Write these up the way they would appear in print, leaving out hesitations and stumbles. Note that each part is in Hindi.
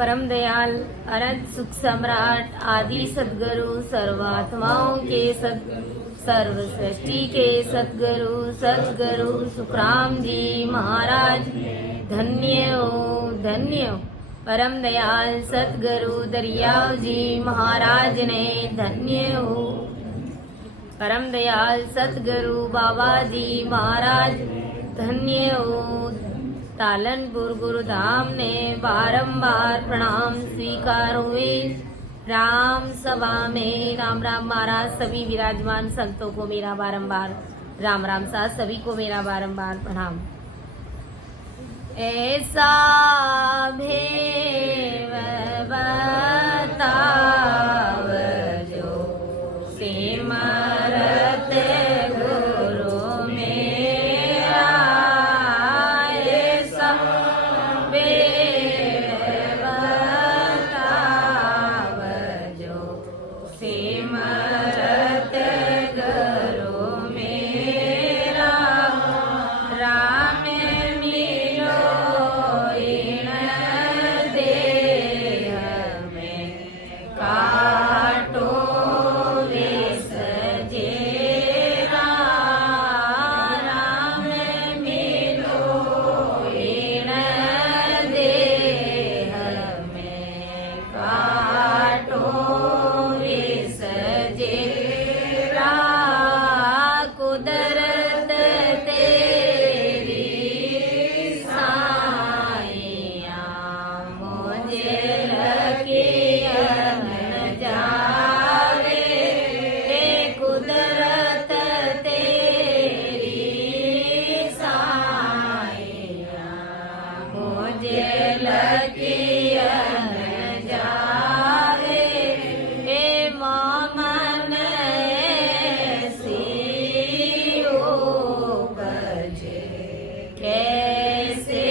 परम दयाल अनंत सुख सम्राट आदि सदगुरु सर्वात्माओं के सर्व सृष्टि के सदगुरु सुखराम जी महाराज धन्य हो। परम दयाल सतगुरु दरियाव जी महाराज ने धन्य हो। परम दयाल सतगुरु बाबा जी महाराज धन्य हो। तालनपुर गुरुधाम ने बारंबार प्रणाम स्वीकार हुए। राम सभा में राम राम महाराज। सभी विराजमान संतों को मेरा बारंबार राम राम साथ सभी को मेरा बारंबार प्रणाम। ऐसा भेव बताव जो सिमरत गुरु मेरा। ऐसा भेव बताव जो सिमरत गुरु मेरा। राम मिलो इन देह में काटो विष जेरा। राम मिलो इन देह में काटो विष जेरा। कुदरत तेरी साइया मुझे लकीन जावे। कुदरत तेरी साइया मुझे लकीन जावे। मोमन ऐसी उपजे कैसे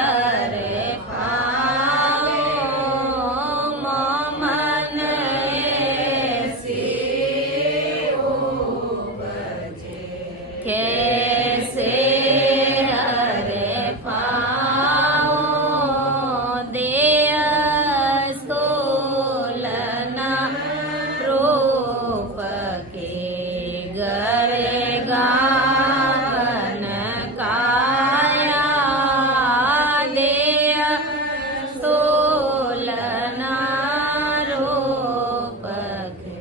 अरे पाओ। मोमन ऐसी उपजे कैसे अरे पाओ। देय सोलना रूप के गरे गावन काया। देय सोलना रूप के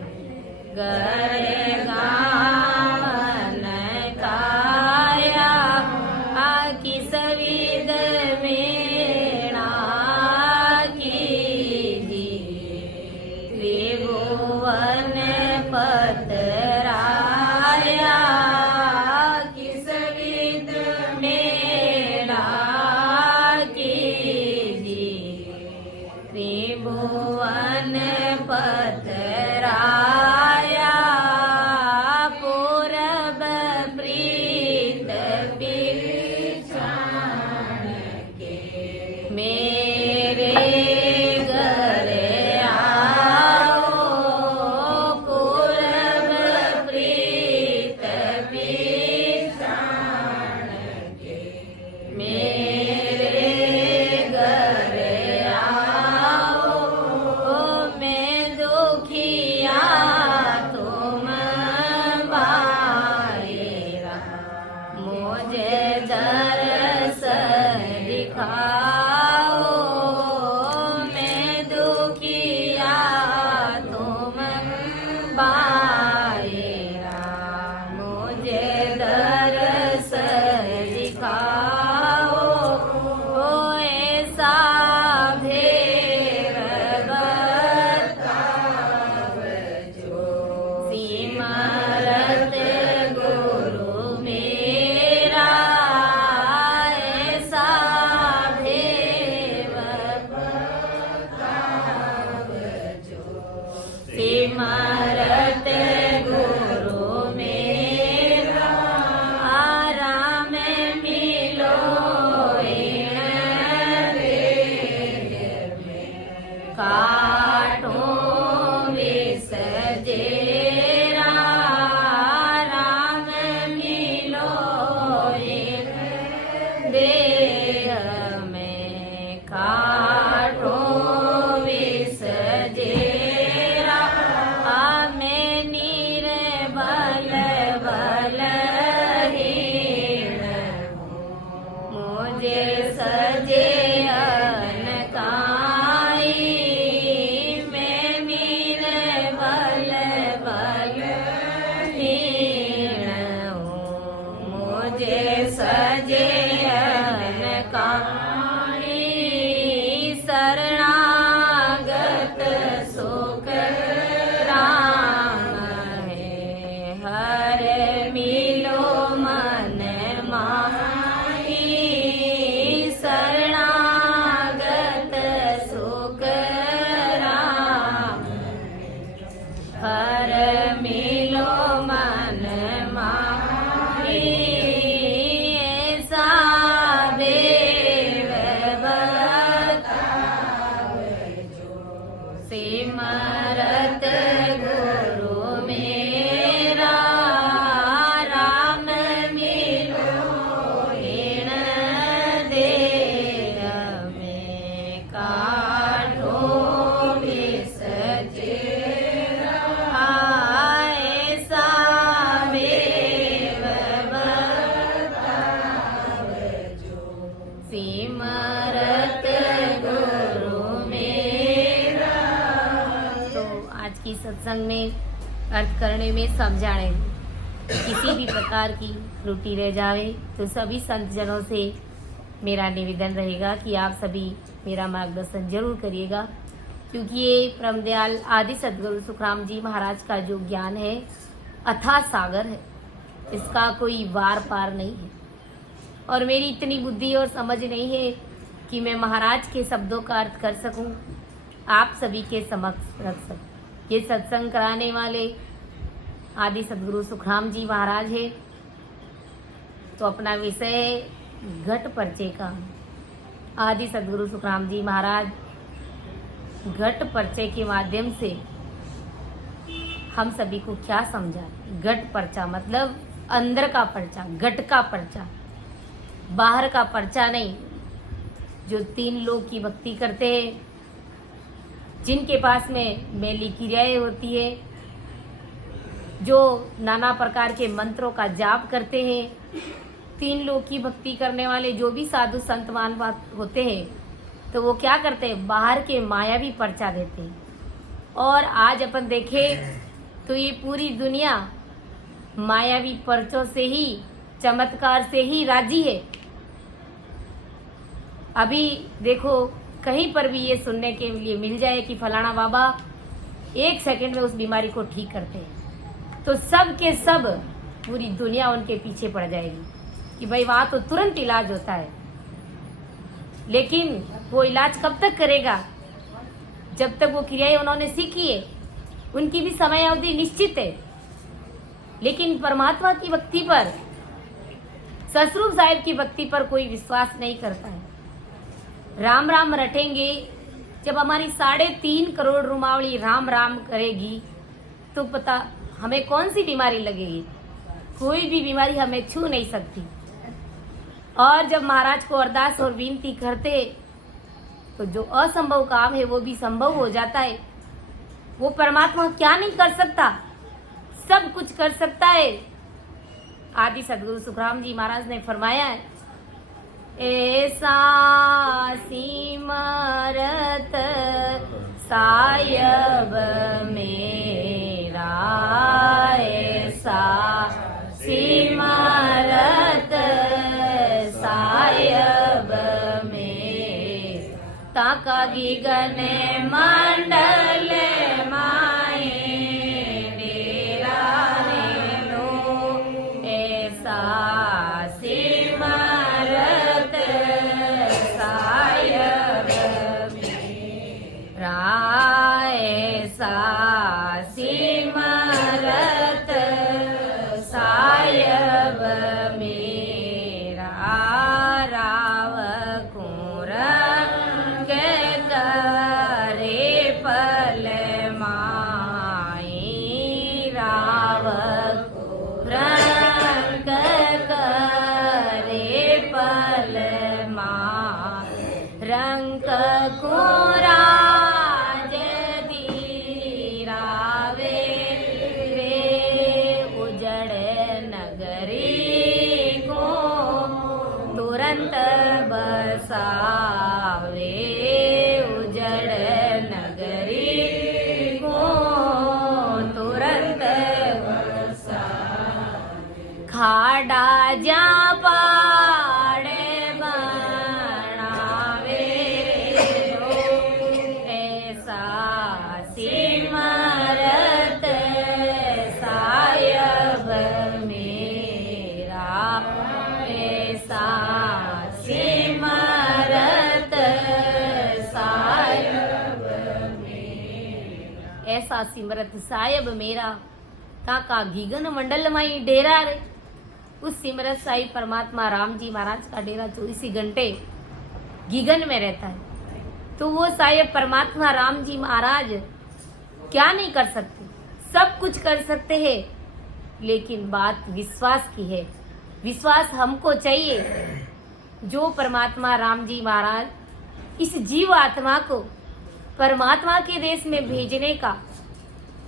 गरे गावन काया। किस विद मेणा कीजिए त्रिभुवन पतराया। किस विद मेणा कीजिए त्रिभुवन पतराया। पूरब प्रीत पिछाड़ के मेरे घर आओ। पूरब प्रीत पिछाड़ के मेरे घर आओ। मैं दुखिया तुम बायरा मुझे दरस दिखाओ। मैं दुखिया तुम बायरा मुझे दरस दिखाओ। ऐसा भेर बताव जो सिमरत गुरु मेरा। ऐसा भेर बताव जो सिमरत गुरु मेरा। राम मिलो इन देह में काटो विष जेरा। राम मिलो इन देह में काटो सिमरत गुरु मेरा राम मिलो हीन देह में काढ़ो विष चेरा ऐसा वेव बतावजो सिमरत गुरु मेरा। तो आज की सत्संग में अर्थ करने में समझाने में किसी भी प्रकार की त्रुटि रह जावे तो सभी संत जनों से मेरा निवेदन रहेगा कि आप सभी मेरा मार्गदर्शन जरूर करिएगा, क्योंकि ये परमदयाल आदि सद्गुरु सुखराम जी महाराज का जो ज्ञान है अथाह सागर है, इसका कोई वार पार नहीं है। और मेरी इतनी बुद्धि और समझ नहीं है कि मैं महाराज के शब्दों का अर्थ कर सकूं, आप सभी के समक्ष रख सकूं। ये सत्संग कराने वाले आदि सद्गुरु सुखराम जी महाराज है, तो अपना विषय है घट परचे का। आदि सद्गुरु सुखराम जी महाराज घट परचे के माध्यम से हम सभी को क्या समझा। घट परचा मतलब अंदर का पर्चा, घट का पर्चा, बाहर का पर्चा नहीं। जो 3 लोग की भक्ति करते हैं, जिनके पास में मैली क्रियाएं होती है, जो नाना प्रकार के मंत्रों का जाप करते हैं, 3 लोग की भक्ति करने वाले जो भी साधु संतवान होते हैं, तो वो क्या करते हैं, बाहर के मायावी पर्चा देते हैं। और आज अपन देखें तो ये पूरी दुनिया मायावी पर्चों से ही, चमत्कार से ही राजी है। अभी देखो कहीं पर भी ये सुनने के लिए मिल जाए कि फलाना बाबा 1 सेकंड में उस बीमारी को ठीक करते हैं, तो सब के सब पूरी दुनिया उनके पीछे पड़ जाएगी कि भाई वहां तो तुरंत इलाज होता है। लेकिन वो इलाज कब तक करेगा, जब तक वो क्रियाएं उन्होंने सीखी है। उनकी भी समय अवधि निश्चित है। लेकिन परमात्मा की भक्ति पर, ससुर साहिब की भक्ति पर कोई विश्वास नहीं करता है। राम राम रटेंगे, जब हमारी 3.5 करोड़ रुमावली राम राम करेगी तो पता हमें कौन सी बीमारी लगेगी। कोई भी बीमारी हमें छू नहीं सकती। और जब महाराज को अरदास और विनती करते तो जो असंभव काम है वो भी संभव हो जाता है। वो परमात्मा क्या नहीं कर सकता, सब कुछ कर सकता है। आदि सद्गुरु सुखराम जी महाराज ने फरमाया है, ऐसा सिमरत सायब मेरा, ऐसा सिमरत सायब में ताका गिगन मंडल माए डेरा रे लो, ऐसा सिमरत सायब मेरा, ऐसा सिमरत सायब मेरा, राव कुंवर के करे पल माई, राव रंग करे पल माई, रंग कुरा बसावे, उजड़ नगरी को तुरंत बसावे, खाड़ा जा पाड़े बनावे रो, ऐसा सिमरत सायब मेरा, ऐसा सिमरत सायब मेरा, ऐसा सिमरत सायब मेरा, ताका घीगन मंडल माई डेरा रे। उस सिमरत साई परमात्मा राम जी महाराज का डेरा 24 घंटे घीगन में रहता है। तो वो साहेब परमात्मा राम जी महाराज क्या नहीं कर सकते, सब कुछ कर सकते हैं। लेकिन बात विश्वास की है, विश्वास हमको चाहिए। जो परमात्मा राम जी महाराज इस जीव आत्मा को परमात्मा के देश में भेजने का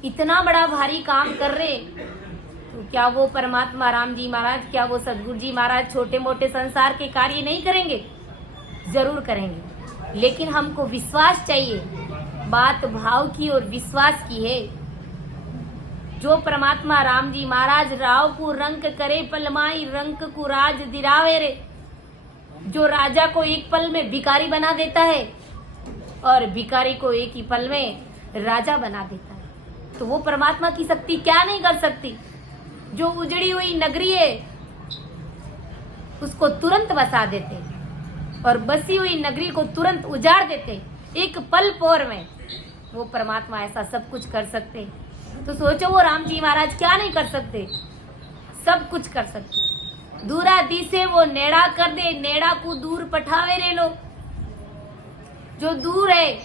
इतना बड़ा भारी काम कर रहे, तो क्या वो परमात्मा राम जी महाराज, क्या वो सदगुरु जी महाराज छोटे मोटे संसार के कार्य नहीं करेंगे? जरूर करेंगे, लेकिन हमको विश्वास चाहिए। बात भाव की और विश्वास की है। जो परमात्मा राम जी महाराज राव को रंक करे पलमाई रंक को राज दिरावे रे, जो राजा को एक पल में भिखारी बना देता है और भिखारी को एक ही पल में राजा बना देता है, तो वो परमात्मा की शक्ति क्या नहीं कर सकती? जो उजड़ी हुई नगरी है उसको तुरंत बसा देते और बसी हुई नगरी को तुरंत उजाड़ देते एक पल पोर में। वो परमात्मा ऐसा सब कुछ कर सकते, तो सोचो वो राम जी महाराज क्या नहीं कर सकते? सब कुछ कर सकते। दूरा दिसे वो नेड़ा कर दे, नेड़ा को दूर पठावे रे लो। जो दूर है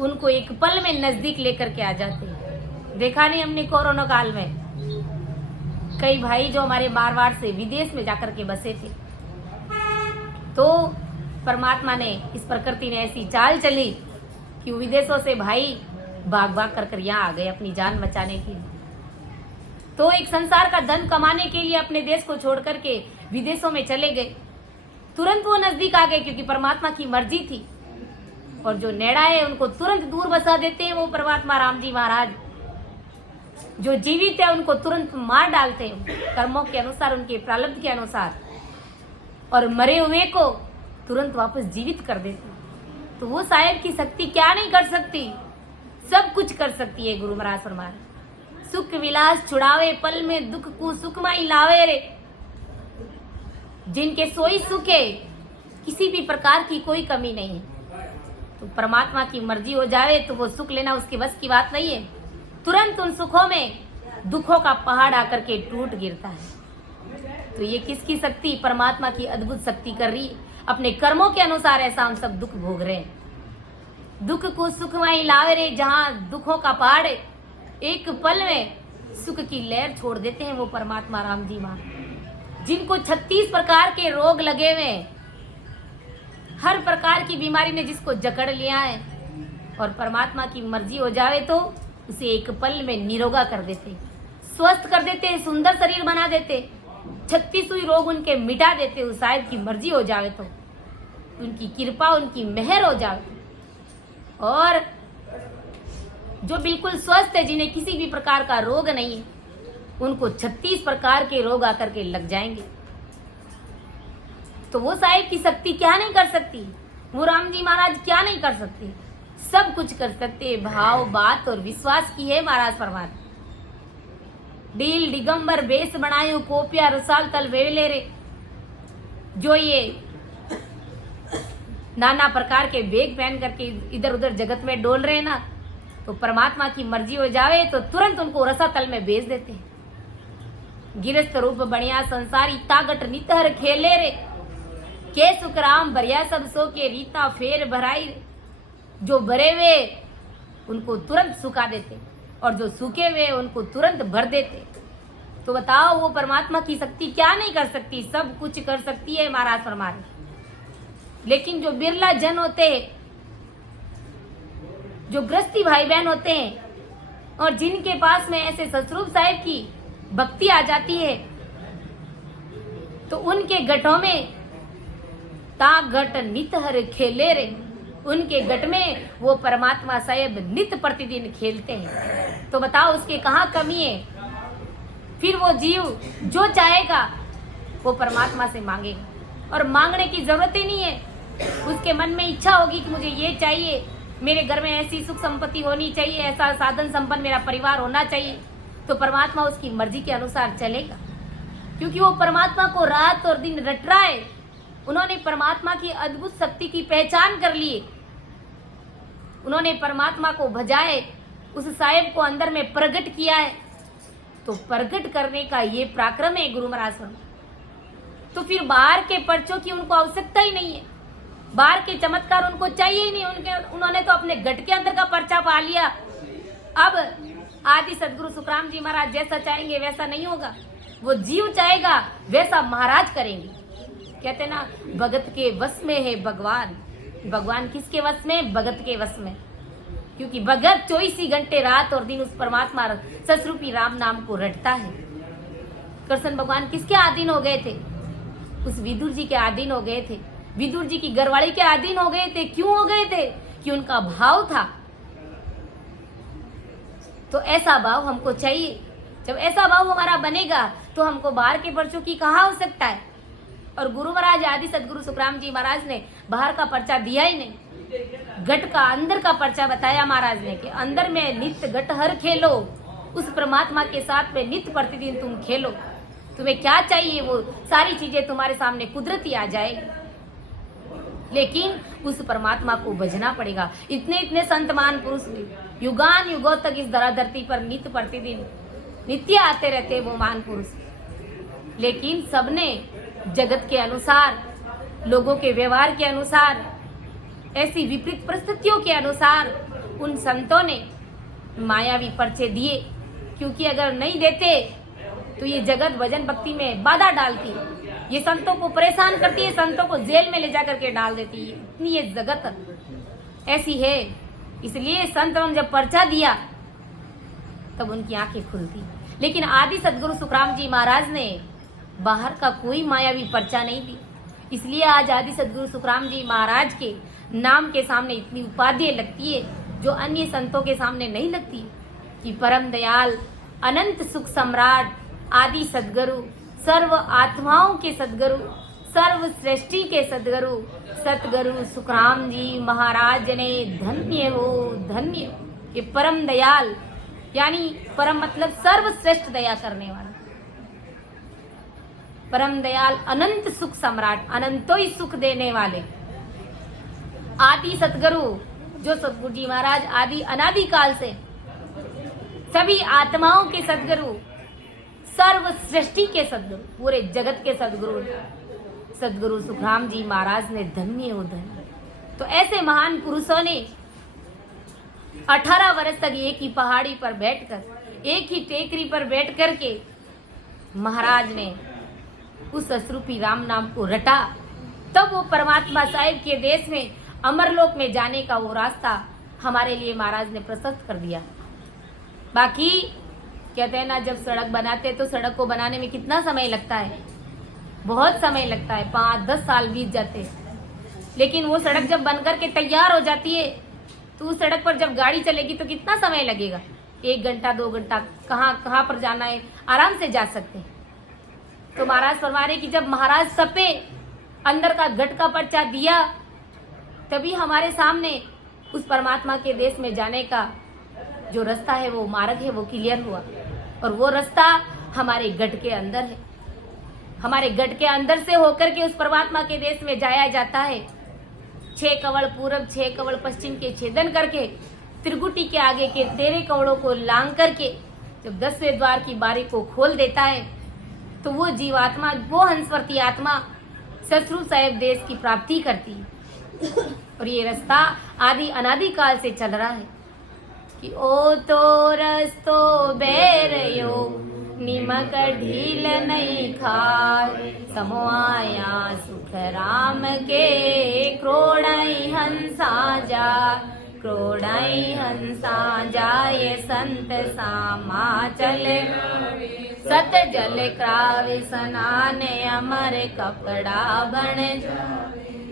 उनको एक पल में नजदीक लेकर के आ जाते। देखा नहीं हमने कोरोना काल में कई भाई जो हमारे मारवाड़ से विदेश में जाकर के बसे थे, तो परमात्मा ने, इस प्रकृति ने ऐसी चाल चली कि विदेशों से भाई भाग भाग कर यहाँ आ गए अपनी जान बचाने के लिए। तो एक संसार का धन कमाने के लिए अपने देश को छोड़ करके विदेशों में चले गए। तुरंत वो नजदीक आ गए क्योंकि परमात्मा की मर्जी थी। और जो नेड़ा है उनको तुरंत दूर बसा देते हैं वो परमात्मा राम जी महाराज। जो जीवित है उनको तुरंत मार डालते हैं कर्मों के अनुसार, उनके प्रारब्ध के अनुसार, और मरे हुए को तुरंत वापस जीवित कर देते। तो वो साहेब की शक्ति क्या नहीं कर सकती? सब कुछ कर सकती है। गुरु महाराज फरमाए, सुख विलास छुड़ावे पल में दुख को सुखमाई लावे रे। जिनके सोई सुख है, किसी भी प्रकार की कोई कमी नहीं है। तो परमात्मा की मर्जी हो जाए तो वो सुख लेना उसके बस की बात नहीं है। तुरंत उन सुखों में दुखों का पहाड़ आकर के टूट गिरता है। तो ये किसकी शक्ति? परमात्मा की अद्भुत शक्ति कर रही है। अपने कर्मों के अनुसार ऐसा हम सब दुख भोग रहे हैं। दुख को सुखमय लावे रे, जहां दुखों का पहाड़ एक पल में सुख की लहर छोड़ देते हैं वो परमात्मा राम जी महाराज। जिनको 36 प्रकार के रोग लगे हुए, हर प्रकार की बीमारी ने जिसको जकड़ लिया है, और परमात्मा की मर्जी हो जावे तो उसे एक पल में निरोगा कर देते, स्वस्थ कर देते, सुंदर शरीर बना देते, 36 रोग उनके मिटा देते। उस साहिब की मर्जी हो जावे तो, उनकी कृपा, उनकी मेहर हो जावे। और जो बिल्कुल स्वस्थ है, जिन्हें किसी भी प्रकार का रोग नहीं है, उनको 36 प्रकार के रोग आकर के लग जाएंगे। तो वो साहिब की शक्ति क्या नहीं कर सकती? वो राम जी महाराज क्या नहीं कर सकते? सब कुछ कर सकते। भाव, बात और विश्वास की है महाराज फरमान। डील दिगंबर बेस बनायो कोपिया रसाल तल वेले रे। जो ये नाना प्रकार के वेग पहन करके इधर उधर जगत में डोल रहे हैं ना, तो परमात्मा की मर्जी हो जावे तो तुरंत उनको रसातल में भेज देते हैं। गिरस्त रूप बढ़िया संसारी तागट नितहर खेले रे, के सुखराम भरिया सब सो के रीता फेर भराई रे। जो भरे हुए उनको तुरंत सुखा देते और जो सूखे हुए उनको तुरंत भर देते। तो बताओ वो परमात्मा की शक्ति क्या नहीं कर सकती? सब कुछ कर सकती है महाराज फरमा रहे। लेकिन जो बिरला जन होते हैं, जो गृहस्थी भाई बहन होते हैं, और जिनके पास में ऐसे सतरूप साहिब की भक्ति आ जाती है, तो उनके गठों में ता गट नित हर खेले रे। उनके गट में वो परमात्मा साहेब नित्य प्रतिदिन खेलते हैं। तो बताओ उसके कहाँ कमी है? फिर वो जीव जो चाहेगा वो परमात्मा से मांगेगा, और मांगने की जरूरत ही नहीं है। उसके मन में इच्छा होगी कि मुझे ये चाहिए, मेरे घर में ऐसी सुख संपत्ति होनी चाहिए, ऐसा साधन संपन्न मेरा परिवार होना चाहिए, तो परमात्मा उसकी मर्जी के अनुसार चलेगा। क्योंकि वो परमात्मा को रात और दिन रट रहा है। उन्होंने परमात्मा की अद्भुत शक्ति की पहचान कर ली। उन्होंने परमात्मा को भजाए, उस साहेब को अंदर में प्रकट किया है। तो प्रकट करने का ये पराक्रम है गुरु महाराज। तो फिर बाहर के पर्चों की उनको आवश्यकता ही नहीं है। बाहर के चमत्कार उनको चाहिए ही नहीं, उन्होंने तो अपने गट के अंदर का पर्चा पा लिया। अब आदि सदगुरु सुखराम जी महाराज जैसा चाहेंगे वैसा नहीं होगा, वो जीव चाहेगा वैसा महाराज करेंगे। कहते ना, भगत के वश में है भगवान। भगवान किसके वश में? भगत के वश में। क्योंकि भगत 24 ही घंटे रात और दिन उस परमात्मा ससरूपी राम नाम को रटता है। कृष्ण भगवान किसके अधीन हो गए थे? उस विदुर जी के अधीन हो गए थे, विदुर जी की घरवाली के अधीन हो गए थे। क्यों हो गए थे? कि उनका भाव था। तो ऐसा भाव हमको चाहिए। जब ऐसा भाव हमारा बनेगा तो हमको बाहर के पर्चों की कहाँ आवश्यकता है। और गुरु महाराज आदि सदगुरु सुखराम जी महाराज ने बाहर का पर्चा दिया ही नहीं, घट का अंदर का पर्चा बताया महाराज ने कि अंदर में नित्य घट हर खेलो, उस परमात्मा के साथ में नित्य प्रतिदिन तुम खेलो। तुम्हें क्या चाहिए वो सारी चीजें तुम्हारे सामने कुदरती आ जाएगी, लेकिन उस परमात्मा को भजना पड़ेगा। इतने इतने संत महान पुरुष युगान युगों तक इस धरती पर नित्य प्रतिदिन नित्य आते रहते वो महान पुरुष, लेकिन सबने जगत के अनुसार, लोगों के व्यवहार के अनुसार, ऐसी विपरीत परिस्थितियों के अनुसार उन संतों ने मायावी पर्चे दिए। क्योंकि अगर नहीं देते तो ये जगत भजन भक्ति में बाधा डालती, ये संतों को परेशान करती है, संतों को जेल में ले जाकर के डाल देती है। इतनी ये जगत ऐसी है। इसलिए संतों ने जब पर्चा दिया तब उनकी आंखें खुलती। लेकिन आदि सदगुरु सुखराम जी महाराज ने बाहर का कोई मायावी पर्चा नहीं दी। इसलिए आज आदि सदगुरु सुखराम जी महाराज के नाम के सामने इतनी उपाधियां लगती है जो अन्य संतों के सामने नहीं लगती, कि परम दयाल, अनंत सुख सम्राट, आदि सदगुरु, सर्व आत्माओं के सदगुरु, सर्व सृष्टि के सदगुरु सतगुरु सुखराम जी महाराज ने धन्य हो, धन्य हो। ये परम दयाल, यानी परम मतलब सर्वश्रेष्ठ दया करने वाला, परम दयाल, अनंत सुख सम्राट, अनंतो ही सुख देने वाले आदि सतगुरु, जो सतगुरु जी महाराज आदि अनादि काल से सभी आत्माओं के सदगुरु, सर्व सृष्टि के सदगुरु, पूरे जगत के सदगुरु सदगुरु सुखराम जी महाराज ने धन्य हो, धन्य। तो ऐसे महान पुरुषों ने 18 वर्ष तक एक ही पहाड़ी पर बैठकर, एक ही टेकरी पर बैठ करके महाराज ने उस असरूपी राम नाम को रटा। तब वो परमात्मा साहिब के देश में अमरलोक में जाने का वो रास्ता हमारे लिए महाराज ने प्रशस्त कर दिया। बाकी कहते हैं ना, जब सड़क बनाते तो सड़क को बनाने में कितना समय लगता है? बहुत समय लगता है, 5-10 साल बीत जाते हैं। लेकिन वो सड़क जब बनकर के तैयार हो जाती है तो उस सड़क पर जब गाड़ी चलेगी तो कितना समय लगेगा? 1 घंटा 2 घंटा, कहाँ पर जाना है आराम से जा सकते हैं। तो महाराज फरमा रहे कि जब महाराज सपे अंदर का घट का पर्चा दिया, तभी हमारे सामने उस परमात्मा के देश में जाने का जो रास्ता है, वो मार्ग है, वो क्लियर हुआ। और वो रास्ता हमारे गढ़ के अंदर है। हमारे गढ़ के अंदर से होकर के उस परमात्मा के देश में जाया जाता है। 6 कवड़ पूरब, 6 कवड़ पश्चिम के छेदन करके त्रिकुटी के आगे के 13 कवड़ों को लांग करके जब 10वें द्वार की बारी को खोल देता है तो वो जीवात्मा, वो हंसवर्ती आत्मा ससुर साहेब देश की प्राप्ति करती है। और ये रास्ता आदि अनादि काल से चल रहा है कि ओ तो रस्तो बैरयो निमक ढील नहीं खाए, समोआया सुख राम के क्रोड़ई हंसा जा, क्रोड़ई हंसा जाए संत सामा चले, सत जल क्रावे स्नान अमर कपड़ा बन,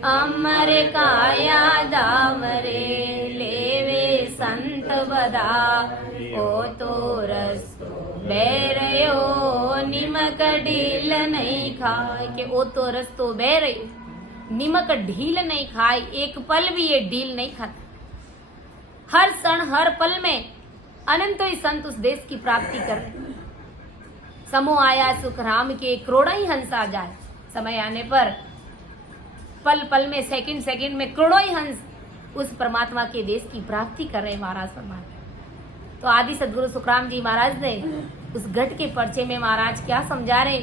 अमर काया दावरे लेवे संत बदा, ओ तो रस बैरयो निमक ढील नहीं खाए। के ओ तो रस तो बैरयो निमक ढील नहीं खाए, एक पल भी ये ढील नहीं खाता। हर क्षण हर पल में अनंत ही संत उस देश की प्राप्ति कर रहे। समूह आया सुख राम के करोड़ा ही हंस आ जाए, समय आने पर पल पल में, सेकंड सेकंड में करोड़ों ही हंस उस परमात्मा के देश की प्राप्ति कर रहे महाराज फरमाए। तो आदि सदगुरु सुखराम जी महाराज ने उस घट के पर्चे में महाराज क्या समझा रहे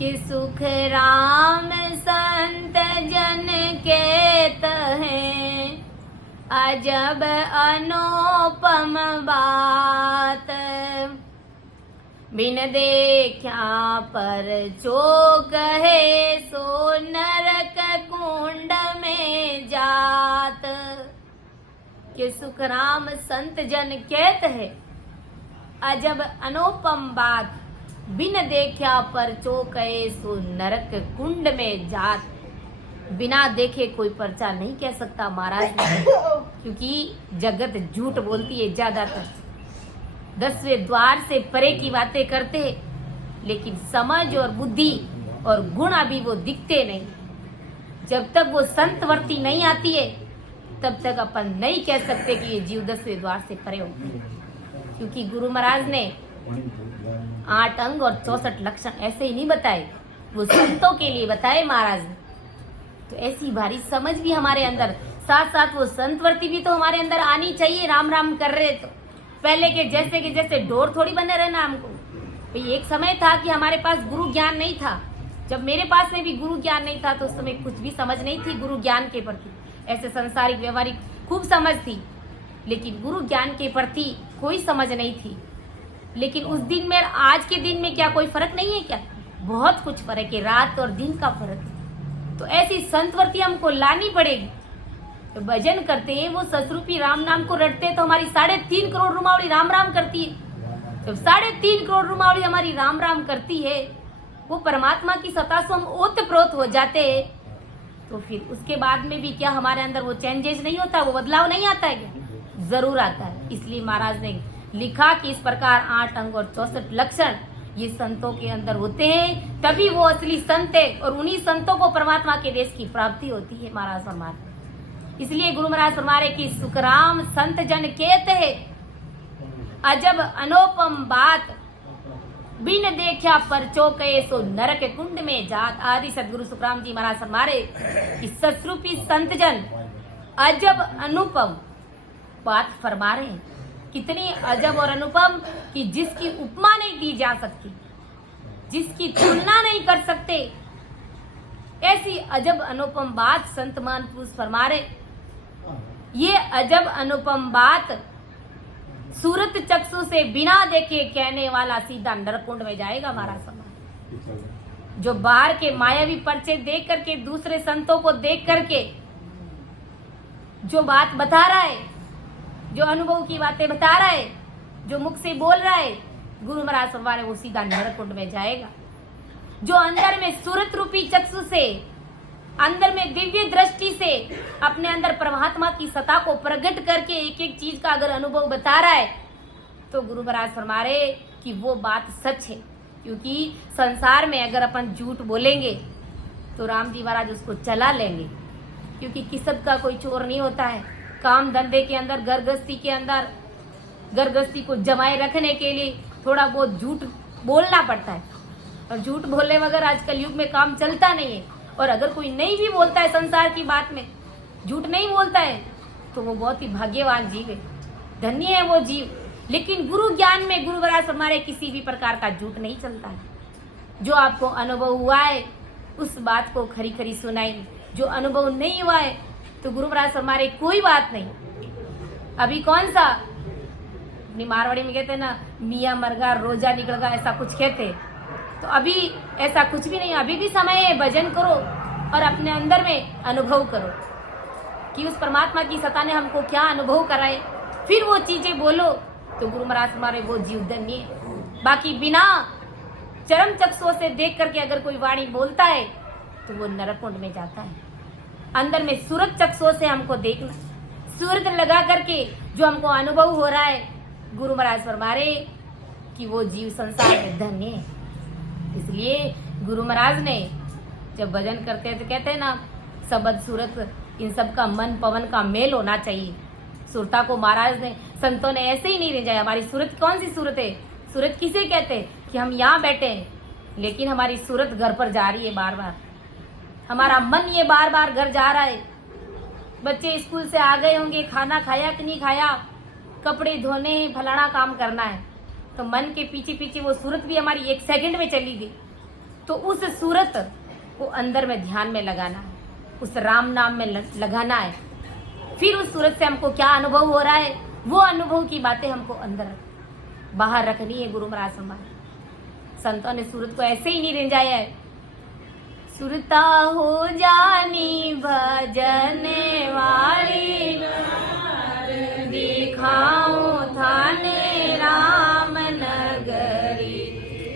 कि सुख राम संत जन केत है, अजब अनुपम बात। बिन देखा पर चोक है, सो नरक कुंड में जात। कि सुख राम संत जन कहत है, अजब अनुपम बात। बिन देखा पर चोक है, सो नरक कुंड में जात। बिना देखे कोई पर्चा नहीं कह सकता महाराज, क्योंकि जगत झूठ बोलती है ज्यादातर। 10वें द्वार से परे की बातें करते हैं, लेकिन समझ और बुद्धि और गुण अभी वो दिखते नहीं। जब तक वो संतवर्ती नहीं आती है, तब तक अपन नहीं कह सकते कि ये जीव 10वें द्वार से परे होते हैं। क्योंकि गुरु महाराज ने 8 अंग और 64 लक्षण ऐसे ही नहीं बताए, वो संतों के लिए बताए महाराज ने। तो ऐसी भारी समझ भी हमारे अंदर, साथ साथ वो संतवर्ती भी तो हमारे अंदर आनी चाहिए। राम राम कर रहे तो पहले के जैसे डोर थोड़ी बने रहना हमको। भाई एक समय था कि हमारे पास गुरु ज्ञान नहीं था। जब मेरे पास में भी गुरु ज्ञान नहीं था तो उस समय कुछ भी समझ नहीं थी गुरु ज्ञान के प्रति। ऐसे संसारिक व्यवहारिक खूब समझ थी, लेकिन गुरु ज्ञान के प्रति कोई समझ नहीं थी। लेकिन उस दिन में आज के दिन में क्या कोई फर्क नहीं है? क्या बहुत कुछ फर्क है, रात और दिन का फर्क है। तो ऐसी संतवर्ती हमको लानी पड़ेगी। तो भजन करते हैं, वो ससरूपी राम नाम को रटते हैं, तो हमारी 3.5 करोड़ रुमावली राम राम करती है। जब 3.5 करोड़ रुमावली हमारी राम राम करती है, वो परमात्मा की सत्ता से हम ओतप्रोत हो जाते हैं, तो फिर उसके बाद में भी क्या हमारे अंदर वो चेंजेस नहीं होता, वो बदलाव नहीं आता है क्या? जरूर आता है। इसलिए महाराज ने लिखा कि इस प्रकार 8 अंग और 64 लक्षण ये संतों के अंदर होते हैं, तभी वो असली संत है, और उन्हीं संतों को परमात्मा के देश की प्राप्ति होती है। महाराज फरमाते, इसलिए गुरु महाराज फरमा रहे कि सुखराम संत जन केत है, अजब अनुपम बात। बिन देखा परचो कहे, सो नरक कुंड में जात। आदि सदगुरु सुखराम जी महाराज फरमा रहे कि ससरूपी संत जन अजब अनुपम बात फरमा रहे हैं। कितनी अजब और अनुपम कि जिसकी उपमा नहीं दी जा सकती, जिसकी तुलना नहीं कर सकते, ऐसी अजब अनुपम बात संत मान पुरुष फरमा रहे। ये अजब अनुपम बात सूरत चक्षु से बिना देखे कहने वाला सीधा नरकुंड में जाएगा। महाराज फरमाते, जो बाहर के मायावी पर्चे देख करके, दूसरे संतों को देख करके जो बात बता रहा है, जो अनुभव की बातें बता रहा है, जो मुख से बोल रहा है, गुरु महाराज फरमा रहे वो सीधा नरकुंड में जाएगा। जो अंदर में सूरत रूपी चक्षु से, अंदर में दिव्य दृष्टि से अपने अंदर परमात्मा की सत्ता को प्रकट करके एक एक चीज का अगर अनुभव बता रहा है, तो गुरु महाराज फरमा रहे कि वो बात सच है। क्योंकि संसार में अगर अपन झूठ बोलेंगे तो राम जी महाराज उसको चला लेंगे, क्योंकि किसब का कोई चोर नहीं होता है। काम धंधे के अंदर, घर गृहस्थी के अंदर, घर गृहस्थी को जमाए रखने के लिए थोड़ा बहुत झूठ बोलना पड़ता है, और झूठ बोलने बगैर आजकल युग में काम चलता नहीं है। और अगर कोई नहीं भी बोलता है संसार की बात में, झूठ नहीं बोलता है, तो वो बहुत ही भाग्यवान जीव है, धन्य है वो जीव। लेकिन गुरु ज्ञान में गुरु महाराज हमारे किसी भी प्रकार का झूठ नहीं चलता है। जो आपको अनुभव हुआ है उस बात को खरी खरी सुनाई, जो अनुभव नहीं हुआ है तो गुरु महाराज हमारे कोई बात नहीं। अभी कौन सा अपनी मारवाड़ी में कहते हैं ना, मियाँ मरगा रोजा निकलगा, ऐसा कुछ कहते हैं। तो अभी ऐसा कुछ भी नहीं, अभी भी समय है, भजन करो और अपने अंदर में अनुभव करो कि उस परमात्मा की सत्ता ने हमको क्या अनुभव कराए, फिर वो चीजें बोलो, तो गुरु महाराज हमारे वो जीव धन्य है। बाकी बिना चरम चक्षुओं से देख करके अगर कोई वाणी बोलता है तो वो नरकुंड में जाता है। अंदर में सूरत चक्षुओं से हमको देखना, सूरत लगा करके जो हमको अनुभव हो रहा है, गुरु महाराज फरमा रहे कि वो जीव संसार में धन्य है। इसलिए गुरु महाराज ने जब भजन करते हैं तो कहते हैं ना, सबद सूरत इन सब का मन पवन का मेल होना चाहिए। सुरता को महाराज ने, संतों ने ऐसे ही नहीं रिझाया। हमारी सूरत कौन सी सूरत है? सूरत किसे कहते हैं? कि हम यहाँ बैठे हैं, लेकिन हमारी सूरत घर पर जा रही है बार बार, हमारा मन ये बार बार घर जा रहा है। बच्चे स्कूल से आ गए होंगे, खाना खाया कि नहीं खाया, कपड़े धोने हैं, फलाना काम करना है, तो मन के पीछे पीछे वो सूरत भी हमारी 1 सेकंड में चली गई। तो उस सूरत को अंदर में ध्यान में लगाना है, उस राम नाम में लगाना है। फिर उस सूरत से हमको क्या अनुभव हो रहा है, वो अनुभव की बातें हमको अंदर बाहर रखनी है। गुरु महाराज हमारे संतों ने सूरत को ऐसे ही नहीं रिंझाया है। सुरता हो जानी भजने वाली, दिखाऊं थाने राम नगरी।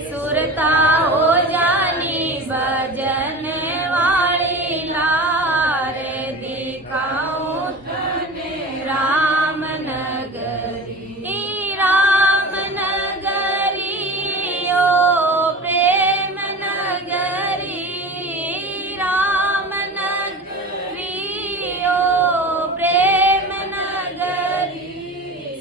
सुरता हो जानी भजने वाली, लारे दिखाऊं थाने राम नगरी। राम नगरी ओ प्रेम नगरी, राम नगरी ओ प्रेम नगरी।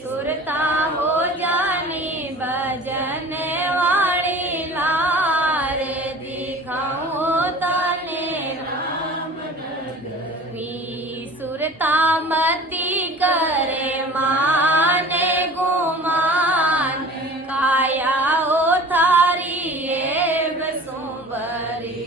सुरता हो जानी भजने वाली, लारे दिखाऊं ताने राम नगरी। सुरता मती करे माने गुमान, काया ओ थारी एब सुंबरी।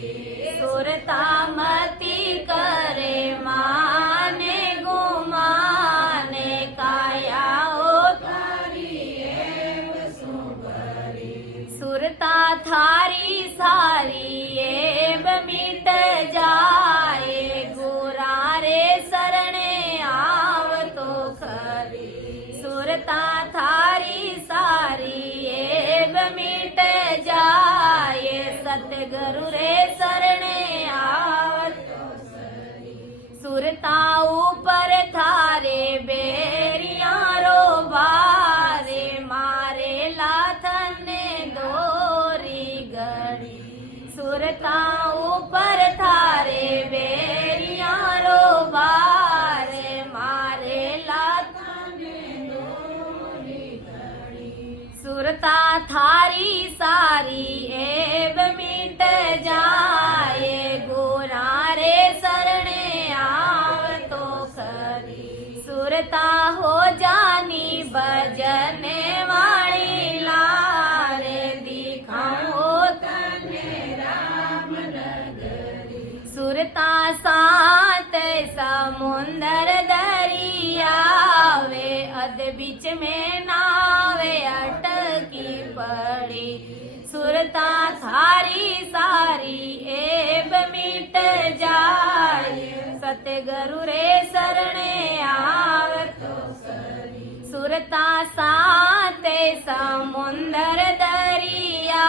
सुरता मती करे माने गुमाने, काया ओ थारी एब सुंबरी। सुरता थारी सारी एब मिट जाए, गुरारे सरणे आव तो खरी। सुरता थारी सारी एब मिट जाए, सतगुरु रे सरणे आव तो खरी। सुरता ऊपर थारे बेरिया रो बारे, मारे लाथने दोरी गड़ी। सुरता ऊपर थारे बेरिया रो बारे, मारे लाथने दोरी गड़ी। सुरता थारी सारी एब मिट जाए, गुरारे सरणे आव तो खरी। सुरता हो जानी भजने वाली, लारे दिखाऊं तने राम नगरी। सुरता सात समुंदर दरिया, वे अध बीच में नावे अटकी पड़ी। सुरता थारी सारी एब मिट जाए, सतगुरु रे सरणे आव तो सरी। सुरता सात समुंदर दरिया,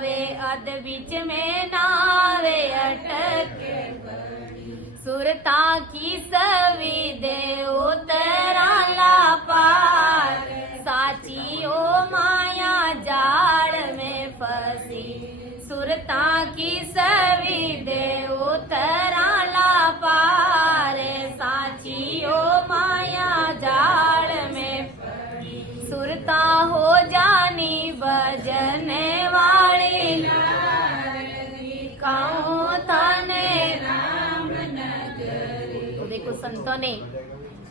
वे अध बीच में नावे अटके पड़ी। सुरता की सविदे उतरा ला पार, साची ओ माया जाल में फंसी। सुरता की सविदे उतरा ला पार, साची ओ माया जाल में फंसी। सुरता हो जानी भजने वाली, दिखाऊं थाने राम नगरी। तो देखो संतों ने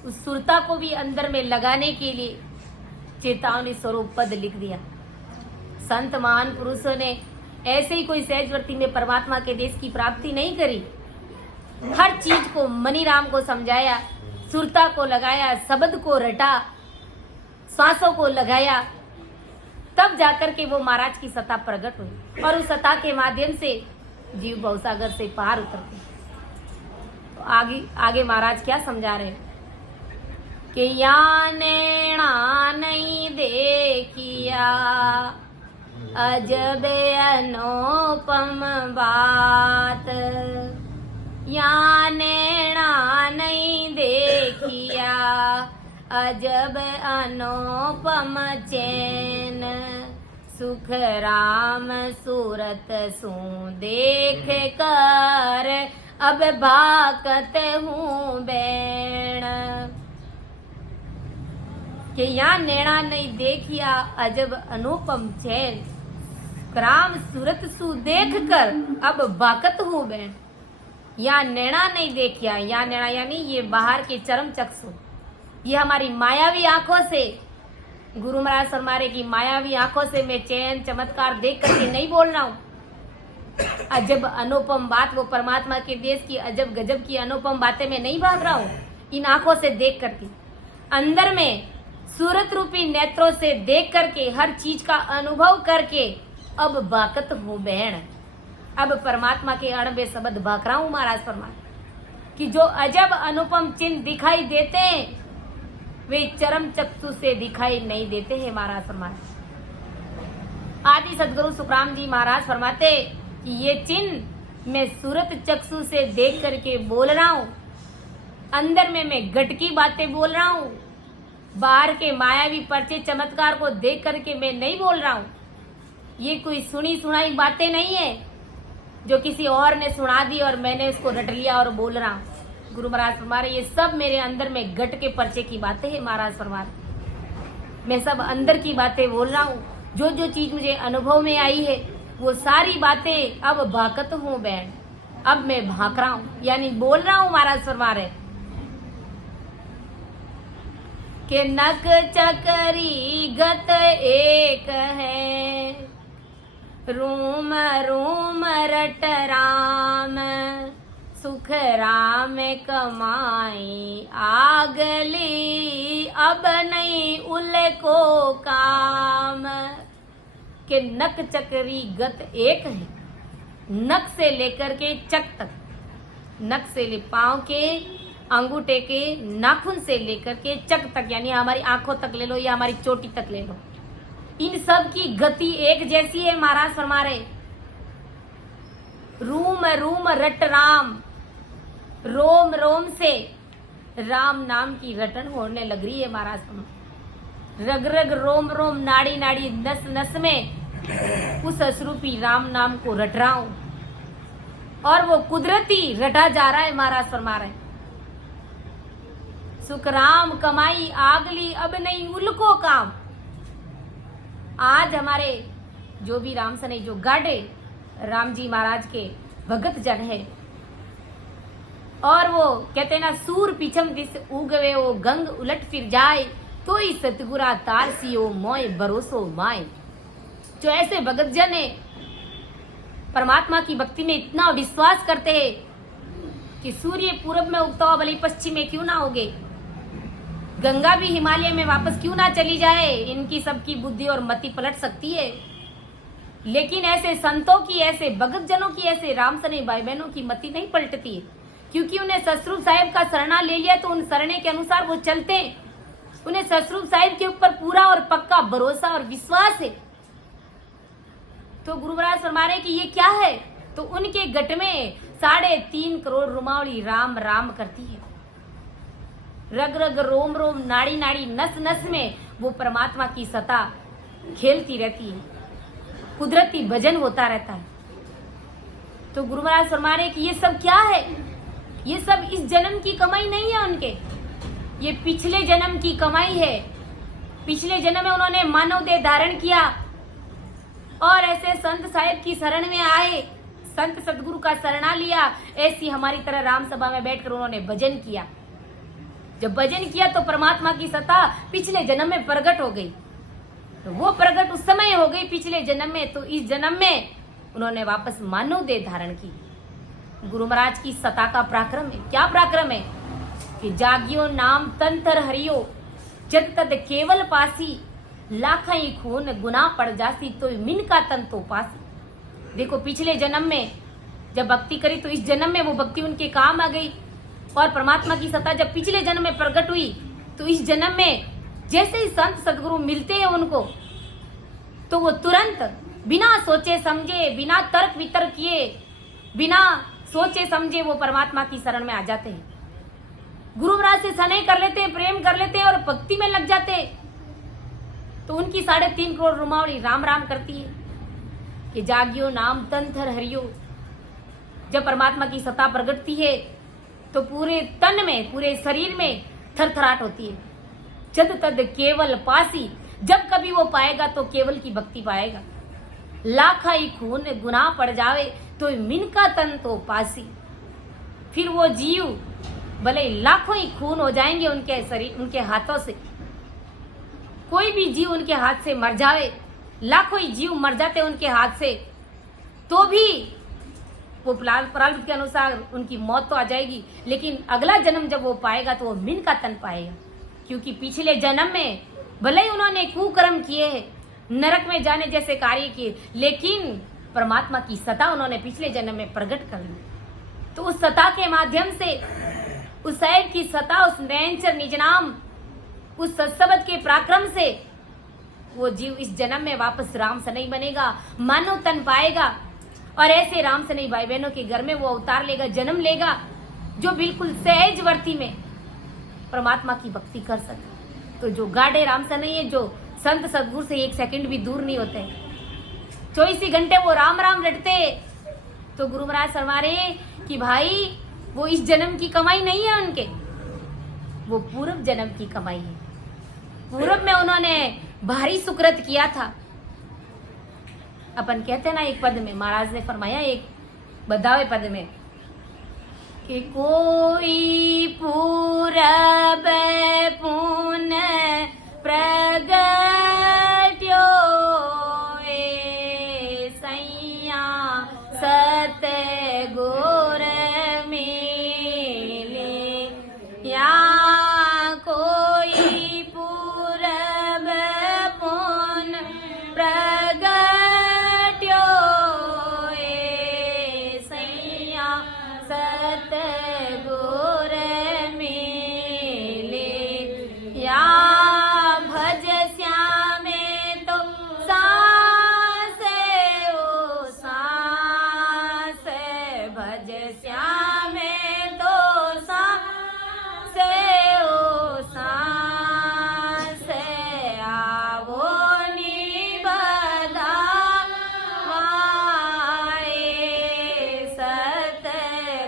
उस सुरता को भी अंदर में लगाने के लिए चेतावनी स्वरूप पद लिख दिया। संत महान पुरुषों ने ऐसे ही कोई सहजवर्ती में परमात्मा के देश की प्राप्ति नहीं करी। हर चीज को मनीराम को समझाया, सुरता को लगाया, शब्द को रटा, श्वासों को लगाया, तब जाकर के वो महाराज की सत्ता प्रकट हुई और उस सत्ता के माध्यम से जीव भवसागर से पार उतरते। तो आगे महाराज क्या समझा रहे कि या नैना नहीं देखिया, अजब अनुपम बात। या नैना नहीं देखिया, अजब अनुपम चैन। सुख राम सूरत सू देख कर, अब भाकत हूँ बैण। कि यहाँ नैना नहीं देखिया, अजब अनुपम चैन। राम सूरत सु देख कर अब बाकत हूँ बैण। यहाँ नैना नहीं देखिया, यहाँ नैना यानी ये बाहर के चरम चक्षु, ये हमारी मायावी आंखों से, गुरु महाराज फरमारे की मायावी आंखों से मैं चैन चमत्कार देख करके नहीं बोल रहा हूँ। अजब अनुपम बात, वो परमात्मा के देश की अजब गजब की अनुपम बातें मैं नहीं भाग रहा हूँ इन आंखों से देख करके, अंदर में सूरत रूपी नेत्रों से देख करके, हर चीज का अनुभव करके अब बाकत हूँ बहन। अब परमात्मा के अणबे शब्द भाग रहा हूँ महाराज फरमान कि जो अजब अनुपम चिन्ह दिखाई देते हैं वे चरम चक्षु से दिखाई नहीं देते हैं महाराज फरमान। आदि सदगुरु सुखराम जी महाराज फरमाते कि ये चिन्ह मैं सूरत चक्षु से देख करके बोल रहा हूँ, अंदर में मैं घट की बातें बोल रहा हूँ, बाहर के मायावी पर्चे चमत्कार को देख करके मैं नहीं बोल रहा हूँ। ये कोई सुनी सुनाई बातें नहीं है जो किसी और ने सुना दी और मैंने उसको रट लिया और बोल रहा हूँ। गुरु महाराज फरमारे ये सब मेरे अंदर में घट के पर्चे की बातें हैं महाराज फरमारे। मैं सब अंदर की बातें बोल रहा हूँ, जो जो चीज मुझे अनुभव में आई है वो सारी बातें अब भाकत हूँ बहन, अब मैं भाग रहा हूँ यानी बोल रहा हूँ महाराज फरमारे के नक चकरी गत एक है, रूम रूम रट राम, सुख राम कमाई आगली, अब नहीं उल को काम। के नक चकरी गत एक है, नक से लेकर के चक तक, नक से ले पांव के अंगूठे के नाखून से लेकर के चक तक यानी हमारी आंखों तक ले लो या हमारी चोटी तक ले लो, इन सब की गति एक जैसी है महाराज फरमा रहे। रूम रूम रट राम, रोम रोम से राम नाम की रटन होने लग रही है महाराज फरमा। रग रग रोम रोम नाड़ी नाड़ी नस नस में उस असरूपी राम नाम को रट रहा हूं और वो कुदरती रटा जा रहा है महाराज फरमा रहे। सुख राम कमाई आगली, अब नहीं उल्को काम। आज हमारे जो भी राम सने जो गाड़े राम जी महाराज के भगत जन है और वो कहते ना सूर पीछम दिस उगवे ओ गंग उलट फिर जाए, तो ही सतगुरा तार सियो मोय भरोसो माय। जो ऐसे भगत जन है परमात्मा की भक्ति में इतना विश्वास करते हैं कि सूर्य पूरब में उगता हुआ भले पश्चिम में क्यों ना उगे, गंगा भी हिमालय में वापस क्यों ना चली जाए, इनकी सबकी बुद्धि और मति पलट सकती है। लेकिन ऐसे संतों की, ऐसे भगत जनों की, ऐसे राम सने भाई बहनों की मति नहीं पलटती है, क्योंकि उन्हें ससुर साहिब का शरणा ले लिया तो उन शरणे के अनुसार वो चलते हैं। उन्हें ससुर साहिब के ऊपर पूरा और पक्का भरोसा और विश्वास है। तो गुरु महाराज फरमा रहे कि ये क्या है, तो उनके गट में 3.5 करोड़ रुमावली राम राम करती है। रग रग रोम रोम नाड़ी नाड़ी नस नस में वो परमात्मा की सत्ता खेलती रहती है, कुदरती भजन होता रहता है। तो गुरु महाराज फरमा रहे कि ये सब क्या है, ये सब इस जन्म की कमाई नहीं है उनके, ये पिछले जन्म की कमाई है। पिछले जन्म में उन्होंने मानव देह धारण किया और ऐसे संत साहिब की शरण में आए, संत सदगुरु का शरणा लिया। ऐसी हमारी तरह राम सभा में बैठकर उन्होंने भजन किया। जब भजन किया तो परमात्मा की सत्ता पिछले जन्म में प्रकट हो गई। तो वो प्रकट उस समय हो गई पिछले जन्म में, तो इस जन्म में उन्होंने वापस मानव देह धारण की। गुरु महाराज की सत्ता का पराक्रम है। क्या पराक्रम है कि जागियो नाम तंतर हरियो, जद तद केवल पासी, लाखई खून गुना पड़ जासी, तो मिन का तन तो पासी। देखो पिछले जन्म में जब भक्ति करी तो इस जन्म में वो भक्ति उनके काम आ गई, और परमात्मा की सत्ता जब पिछले जन्म में प्रकट हुई तो इस जन्म में जैसे ही संत सदगुरु मिलते हैं उनको, तो वो तुरंत बिना सोचे समझे, बिना तर्क वितर्क किए, बिना सोचे समझे वो परमात्मा की शरण में आ जाते हैं। गुरु महाराज से स्नेह कर लेते हैं, प्रेम कर लेते हैं और भक्ति में लग जाते हैं। तो उनकी 3.5 करोड़ रुमावली राम राम करती है कि जागियो नाम तंथर हरियो। जब परमात्मा की सत्ता प्रगटती है तो पूरे तन में, पूरे शरीर में थरथराट होती है। जद तद केवल पासी, जब कभी वो पाएगा तो केवल की भक्ति पाएगा। लाखाई खून गुना पड़ जावे, तो मिन का तन तो पासी। फिर वो जीव भले लाखों ही खून हो जाएंगे उनके शरीर, उनके हाथों से, कोई भी जीव उनके हाथ से मर जावे, लाखों ही जीव मर जाते उनके हाथ से, तो भी वो प्रारब्ध के अनुसार उनकी मौत तो आ जाएगी, लेकिन अगला जन्म जब वो पाएगा तो वो मिन का तन पाएगा, क्योंकि पिछले जन्म में भले ही उन्होंने कुकर्म किए हैं, नरक में जाने जैसे कार्य किए, लेकिन परमात्मा की सत्ता उन्होंने पिछले जन्म में प्रकट कर ली। तो उस सत्ता के माध्यम से, उस साहिब की सत्ता, उस नैनचर निज नाम, उस सत्सबद के पराक्रम से वो जीव इस जन्म में वापस राम सनई बनेगा, मानव तन पाएगा और ऐसे राम सनई भाई बहनों के घर में वो अवतार लेगा, जन्म लेगा, जो बिल्कुल सहज वर्ती में परमात्मा की भक्ति कर सके। तो जो गाढ़े राम सनई है, जो संत सदगुरु से एक सेकंड भी दूर नहीं होते, 24 घंटे वो राम राम रटते, तो गुरु महाराज फरमा रहे कि भाई वो इस जन्म की कमाई नहीं है उनके, वो पूर्व जन्म की कमाई है। पूर्व में उन्होंने भारी सुकृत किया था। अपन कहते हैं ना, एक पद में महाराज ने फरमाया, एक 12वें पद में, कि कोई पूरब पुण्य प्रगट्यो सैया सत गुर मिले, या कोई पूरब पुण्य प्रगट्यो सैया सत गुर मिले, या भज श्यामे तो सांस ओ सांस, भज श्यामे तो सांस ओ सांस, आवो निबधा वाए सत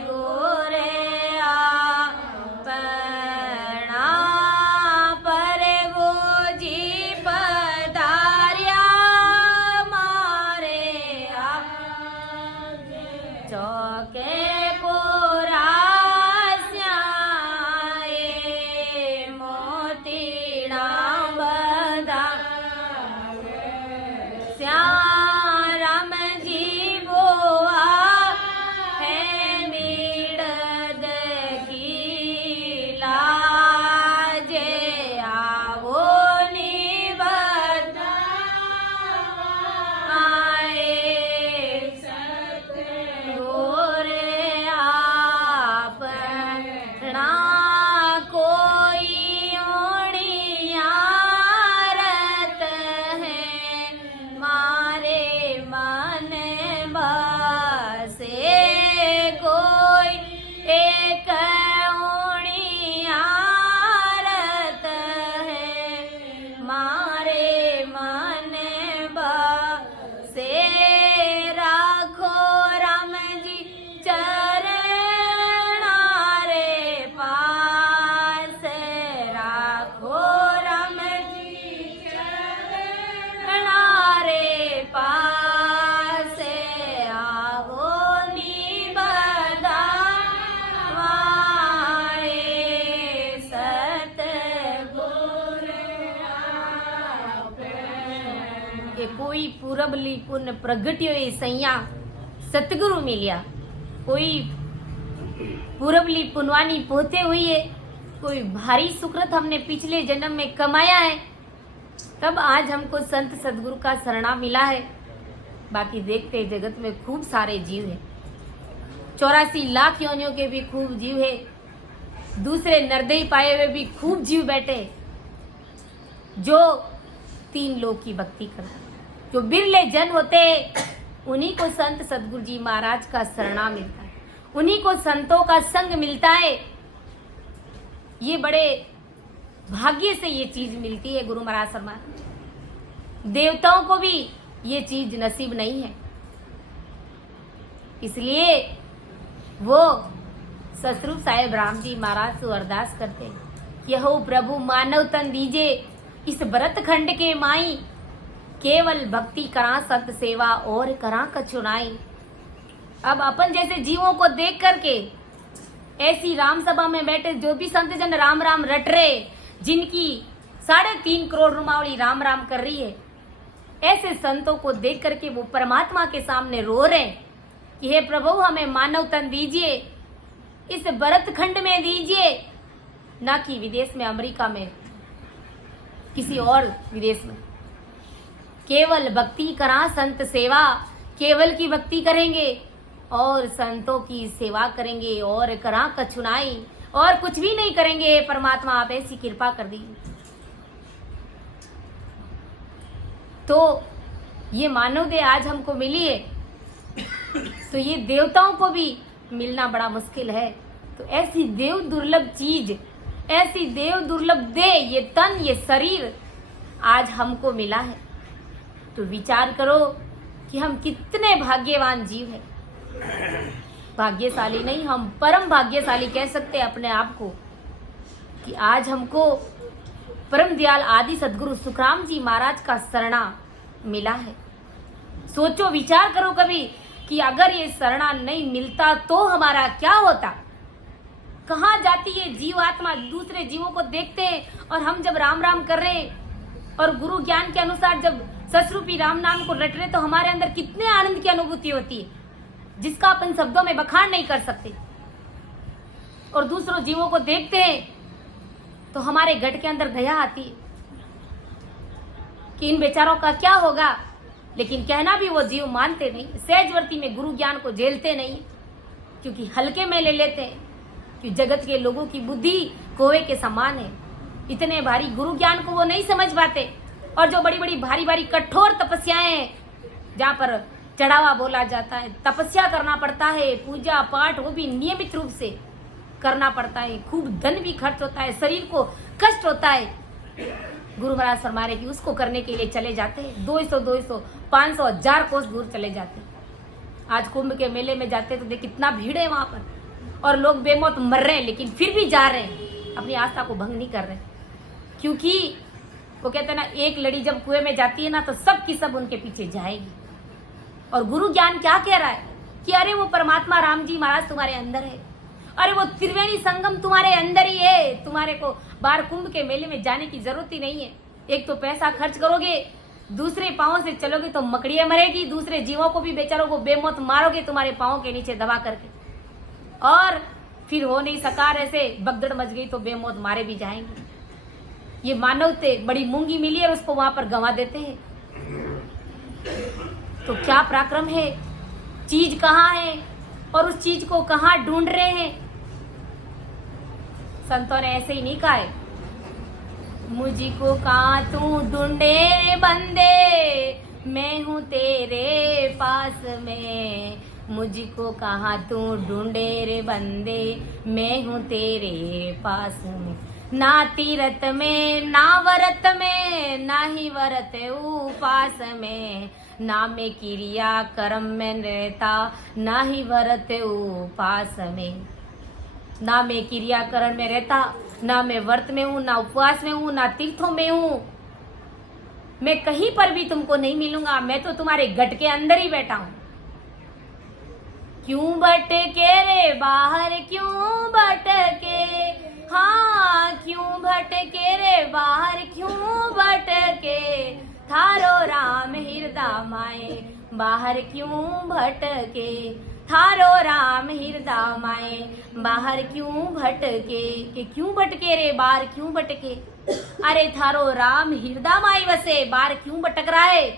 गुर आपना, पर वो जी पधार्या मारे चौके पोरास्याए मोतीड़ा बधा, श्याम राम जी बोआ है मीड़द की लाजे, आवो निबधा आए गुर आपना, कोई ओणियारत है मारे मन बसे, कोई एक ओणियारत है मारे मन बसे, राखो राम जी चरणारे पास, राखो राम जी चरणारे पास, आवो निबधा वाए सत गुर के, कोई पूरबली पुण्य प्रगट्यो सैया सतगुरु मिलिया। कोई पूरबली पुनवानी पोते हुई है, कोई भारी सुकृत हमने पिछले जन्म में कमाया है, तब आज हमको संत सदगुरु का शरणा मिला है। बाकी देखते जगत में खूब सारे जीव हैं, 84 लाख योनियों के भी खूब जीव है, दूसरे नरदेही पाए हुए भी खूब जीव बैठे, जो 3 लोक की भक्ति करते, जो बिरले जन होते, उन्हीं को संत सदगुरु जी महाराज का शरणा मिलता है, उन्हीं को संतों का संग मिलता है। ये बड़े भाग्य से ये चीज मिलती है। गुरु महाराज शर्मा, देवताओं को भी ये चीज नसीब नहीं है, इसलिए वो सतरूप साहेब राम जी महाराज से अरदास करते हैं कि हो प्रभु मानव तन दीजे, इस व्रत खंड के माई, केवल भक्ति करा सत सेवा और करा कछुनाई। अब अपन जैसे जीवों को देख करके ऐसी राम सभा में बैठे जो भी संत जन राम राम रट रहे, जिनकी 3.5 करोड़ रुमावली राम राम कर रही है, ऐसे संतों को देख करके वो परमात्मा के सामने रो रहे, कि हे प्रभु हमें मानव तन दीजिए, इस भरत खंड में दीजिए, ना कि विदेश में, अमेरिका में, किसी और विदेश में। केवल भक्ति करा संत सेवा, केवल की भक्ति करेंगे और संतों की सेवा करेंगे और करा कछुनाई, और कुछ भी नहीं करेंगे। परमात्मा आप ऐसी कृपा कर दी। तो ये मानव देह आज हमको मिली है, तो ये देवताओं को भी मिलना बड़ा मुश्किल है। तो ऐसी देव दुर्लभ चीज, ऐसी देव दुर्लभ देह, ये तन, ये शरीर आज हमको मिला है। तो विचार करो कि हम कितने भाग्यवान जीव हैं। भाग्यशाली नहीं, हम परम भाग्यशाली कह सकते हैं अपने आप को कि आज हमको परम दयाल आदि सदगुरु सुखराम जी महाराज का शरणा मिला है। सोचो, विचार करो कभी कि अगर ये शरणा नहीं मिलता तो हमारा क्या होता। कहाँ जाती है जीवात्मा। दूसरे जीवों को देखते हैं और हम जब राम राम कर रहे हैं और गुरु ज्ञान के अनुसार जब ससरूपी राम नाम को रट रहे, तो हमारे अंदर कितने आनंद की अनुभूति होती है जिसका अपन शब्दों में बखान नहीं कर सकते। और दूसरों जीवों को देखते हैं तो हमारे घट के अंदर दया आती है कि इन बेचारों का क्या होगा। लेकिन कहना भी वो जीव मानते नहीं, सहजवर्ती में गुरु ज्ञान को झेलते नहीं, क्योंकि हल्के में ले लेते हैं कि जगत के लोगों की बुद्धि कोए के समान है। इतने भारी गुरु ज्ञान को वो नहीं समझ पाते। और जो बड़ी बड़ी भारी भारी कठोर तपस्याएं हैं, जहाँ पर चढ़ावा बोला जाता है, तपस्या करना पड़ता है, पूजा पाठ वो भी नियमित रूप से करना पड़ता है, खूब धन भी खर्च होता है, शरीर को कष्ट होता है। गुरु महाराज फरमा रहे कि उसको करने के लिए चले जाते हैं 200, 500, 1000 कोस दूर चले जाते हैं। आज कुंभ के मेले में जाते तो देख कितना भीड़ है वहां पर, और लोग बेमौत मर रहे हैं, लेकिन फिर भी जा रहे हैं, अपनी आस्था को भंग नहीं कर रहे। क्योंकि वो कहते हैं ना, एक लड़ी जब कुएं में जाती है ना, तो सब की सब उनके पीछे जाएगी। और गुरु ज्ञान क्या कह रहा है कि अरे वो परमात्मा राम जी महाराज तुम्हारे अंदर है, अरे वो त्रिवेणी संगम तुम्हारे अंदर ही है, तुम्हारे को बाहर कुंभ के मेले में जाने की जरूरत ही नहीं है। एक तो पैसा खर्च करोगे, दूसरे पांवों से चलोगे तो मकड़ियां मरेगी, दूसरे जीवों को भी बेचारों को बेमौत मारोगे तुम्हारे पांवों के नीचे दबा करके, और फिर हो नहीं सका, ऐसे बगदड़ मच गई तो बेमौत मारे भी जाएंगे। ये मानवते बड़ी मूंगी मिली और उसको वहां पर गंवा देते हैं। तो क्या पराक्रम है, चीज कहाँ है और उस चीज को कहाँ ढूंढ रहे हैं। संतों ने ऐसे ही नहीं कहा है, मुझको कहाँ तू ढूंढे बंदे, मैं हूँ तेरे पास में। मुझको कहाँ तू ढूंढे रे बंदे, मैं हूँ तेरे पास में। ना तीरथ में ना वरत में, ना ही वरत उपास में, ना में क्रिया कर्म में रहता, ना ही वरत उपास में। ना मैं क्रिया करण में रहता, ना मैं व्रत में हूँ, ना उपवास में हूँ, ना तीर्थों में हूँ। मैं कहीं पर भी तुमको नहीं मिलूंगा, मैं तो तुम्हारे घट के अंदर ही बैठा हूँ। क्यों भटके रे बाहर, क्यों भटके, हाँ क्यों भटके रे बाहर, क्यों भटके, थारो राम हृदय माए, बाहर क्यों भटके, थारो राम हृदय माए, बाहर क्यों भटके। कि क्यों भटके रे बाहर क्यों भटके, अरे थारो राम हृदय माए वसे, बाहर क्यों भटक रहा है।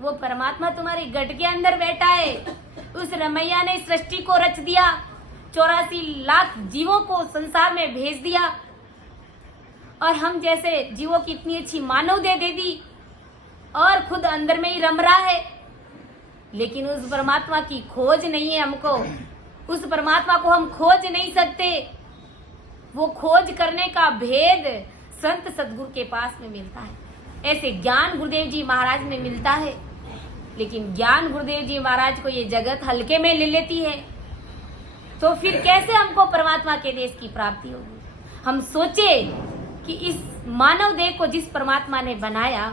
वो परमात्मा तुम्हारे घट के अंदर बैठा है। उस रमैया ने सृष्टि को रच दिया, 84 लाख जीवों को संसार में भेज दिया, और हम जैसे जीवों की इतनी अच्छी मानव दे दी, और खुद अंदर में ही रम रहा है। लेकिन उस परमात्मा की खोज नहीं है हमको, उस परमात्मा को हम खोज नहीं सकते। वो खोज करने का भेद संत सदगुरु के पास में मिलता है। ऐसे ज्ञान गुरुदेव जी महाराज में मिलता है, लेकिन ज्ञान गुरुदेव जी महाराज को ये जगत हल्के में ले लेती है, तो फिर कैसे हमको परमात्मा के देश की प्राप्ति होगी। हम सोचे कि इस मानव देह को जिस परमात्मा ने बनाया,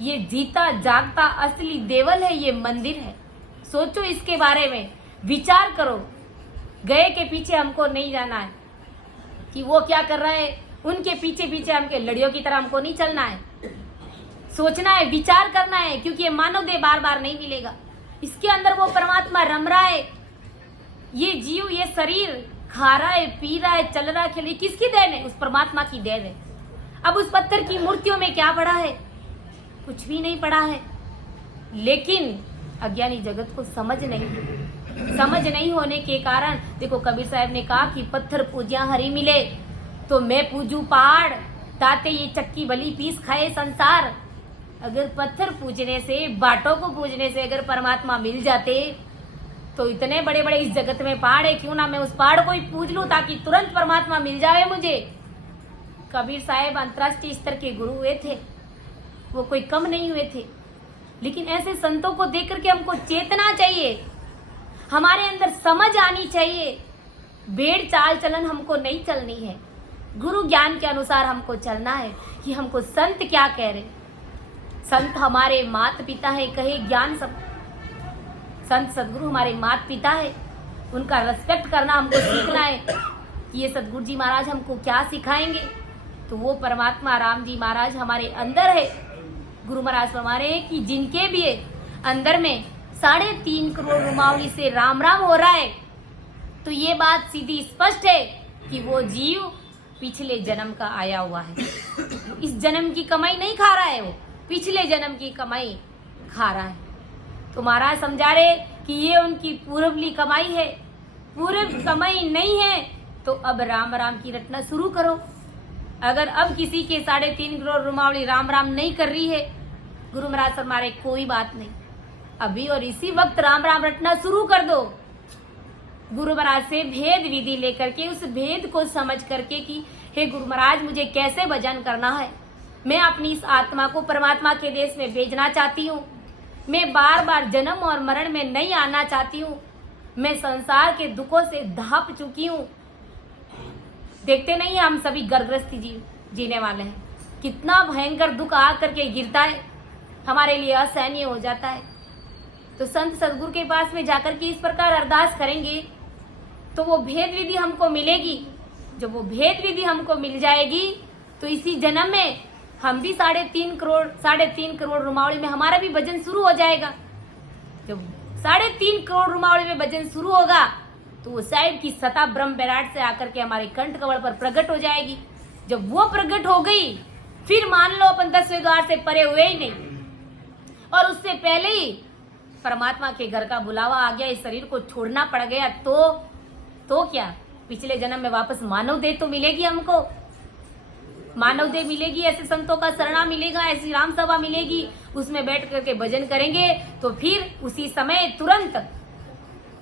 ये जीता जागता असली देवल है, ये मंदिर है। सोचो इसके बारे में, विचार करो। गए के पीछे हमको नहीं जाना है कि वो क्या कर रहा है, उनके पीछे पीछे हमके लड़ियों की तरह हमको नहीं चलना है। सोचना है, विचार करना है, क्योंकि ये मानव देह बार बार नहीं मिलेगा। इसके अंदर वो परमात्मा रम रहा है। ये जीव, ये शरीर खा रहा है, पी रहा है, चल रहा है, खेल, किसकी देन है? उस परमात्मा की देन है। अब उस पत्थर की मूर्तियों में क्या पड़ा है? कुछ भी नहीं पड़ा है। लेकिन अज्ञानी जगत को समझ नहीं होने के कारण, देखो कबीर साहब ने कहा कि पत्थर पूज्या हरि मिले तो मैं पूजू पहाड़, ताते ये चक्की बली पीस खाए संसार। अगर पत्थर पूजने से, बाटों को पूजने से अगर परमात्मा मिल जाते तो इतने बड़े बड़े इस जगत में पहाड़ है, क्यों ना मैं उस पहाड़ को ही पूज लूं ताकि तुरंत परमात्मा मिल जाए मुझे। कबीर साहब अंतरराष्ट्रीय स्तर के गुरु हुए थे, वो कोई कम नहीं हुए थे। लेकिन ऐसे संतों को देख करके हमको चेतना चाहिए, हमारे अंदर समझ आनी चाहिए। भेड़ चाल चलन हमको नहीं चलनी है, गुरु ज्ञान के अनुसार हमको चलना है कि हमको संत क्या कह रहे। संत हमारे माता पिता है, कहे ज्ञान सब। संत सदगुरु हमारे माता पिता है, उनका रेस्पेक्ट करना हमको सीखना है कि ये सदगुरु जी महाराज हमको क्या सिखाएंगे। तो वो परमात्मा राम जी महाराज हमारे अंदर है। गुरु महाराज फरमा रहे हैं कि जिनके भी अंदर में 3.5 करोड़ रुमावली से राम राम हो रहा है, तो ये बात सीधी स्पष्ट है कि वो जीव पिछले जन्म का आया हुआ है। इस जन्म की कमाई नहीं खा रहा है, वो पिछले जन्म की कमाई खा रहा है। तो महाराज समझा रहे कि ये उनकी पूर्वली कमाई है। पूर्व कमाई नहीं है तो अब राम राम की रटना शुरू करो। अगर अब किसी के 3.5 करोड़ रुमावली राम राम नहीं कर रही है, गुरु महाराज फरमा रहे कोई बात नहीं, अभी और इसी वक्त राम राम रटना शुरू कर दो। गुरु महाराज से भेद विधि लेकर के, उस भेद को समझ करके कि हे गुरु महाराज मुझे कैसे भजन करना है, मैं अपनी इस आत्मा को परमात्मा के देश में भेजना चाहती हूँ, मैं बार बार जन्म और मरण में नहीं आना चाहती हूँ, मैं संसार के दुखों से धाप चुकी हूँ। देखते नहीं हम सभी गर्भग्रस्ती जीने वाले हैं, कितना भयंकर दुख आ करके गिरता है, हमारे लिए असहनीय हो जाता है। तो संत सदगुरु के पास में जाकर के इस प्रकार अरदास करेंगे तो वो भेद विधि हमको मिलेगी। जब वो भेद विधि हमको मिल जाएगी तो इसी जन्म में हम भी 3.5 करोड़ रुमावली में हमारा भी भजन शुरू हो जाएगा। जब 3.5 करोड़ रुमावली में भजन शुरू होगा तो वो साहिब की सता ब्रह्म विराट से आकर के हमारे कंठ कमल पर प्रकट हो जाएगी। जब वो प्रकट हो गई फिर मान लो अपन 10वें द्वार से परे हुए ही नहीं, और उससे पहले ही परमात्मा के घर का बुलावा आ गया, इस शरीर को छोड़ना पड़ गया, तो क्या पिछले जन्म में वापस मानव देह तो मिलेगी हमको, मानव देह मिलेगी, ऐसे संतों का शरणा मिलेगा, ऐसी राम सभा मिलेगी, उसमें बैठ करके भजन करेंगे तो फिर उसी समय तुरंत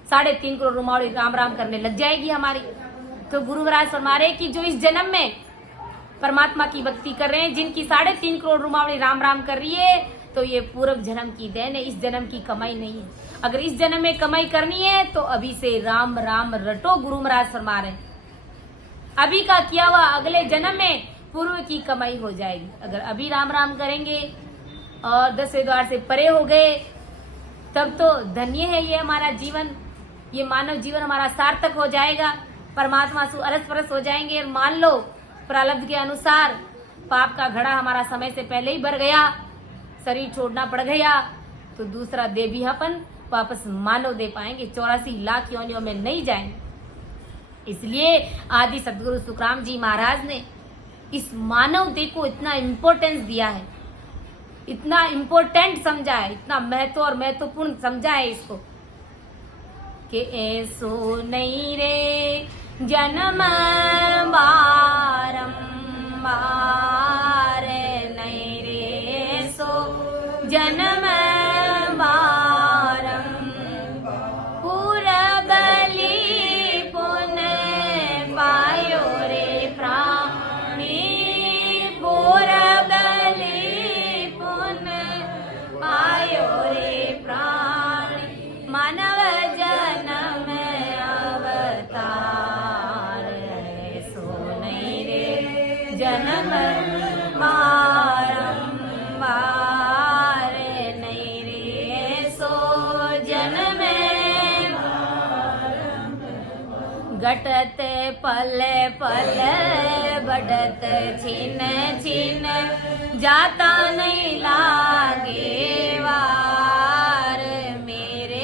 3.5 करोड़ रुमावली राम राम करने लग जाएगी हमारी। तो गुरु महाराज फरमा रहे कि जो इस जन्म में परमात्मा की भक्ति कर रहे हैं, जिनकी 3.5 करोड़ रुमावली राम राम कर रही है, तो ये पूर्व जन्म की देन है, इस जन्म की कमाई नहीं है। अगर इस जन्म में कमाई करनी है तो अभी से राम राम रटो, गुरु महाराज फरमा रहे हैं। अभी का किया हुआ अगले जन्म में पूर्व की कमाई हो जाएगी। अगर अभी राम राम करेंगे और 10वें द्वार से परे हो गए तब तो धन्य है ये हमारा जीवन, ये मानव जीवन हमारा सार्थक हो जाएगा, परमात्मा से अरस परस हो जाएंगे। और मान लो प्रारब्ध के अनुसार पाप का घड़ा हमारा समय से पहले ही भर गया, शरीर छोड़ना पड़ गया, तो दूसरा देह भी अपन वापस मानव दे पाएंगे, 84 लाख योनियों में नहीं जाएंगे। इसलिए आदि सदगुरु सुखराम जी महाराज ने इस मानव देह को इतना इम्पोर्टेंस दिया है, इतना इम्पोर्टेंट समझा है, इतना महत्व और महत्वपूर्ण समझा है इसको कि ऐसो नहीं रे जन्म बारंबार, नहीं रे सो जन्म बारंबार, पूरा बलि पुण्य पायो रे प्राणी, पूरा बलि पुण्य पायो रे प्राणी, मानव जन्म अवतार, सो नहीं रे जन्म बारंबार, नहीं रे सो जन्म घटत पल पल बढ़त छिन छिन, जाता नहीं लागे वार, मेरे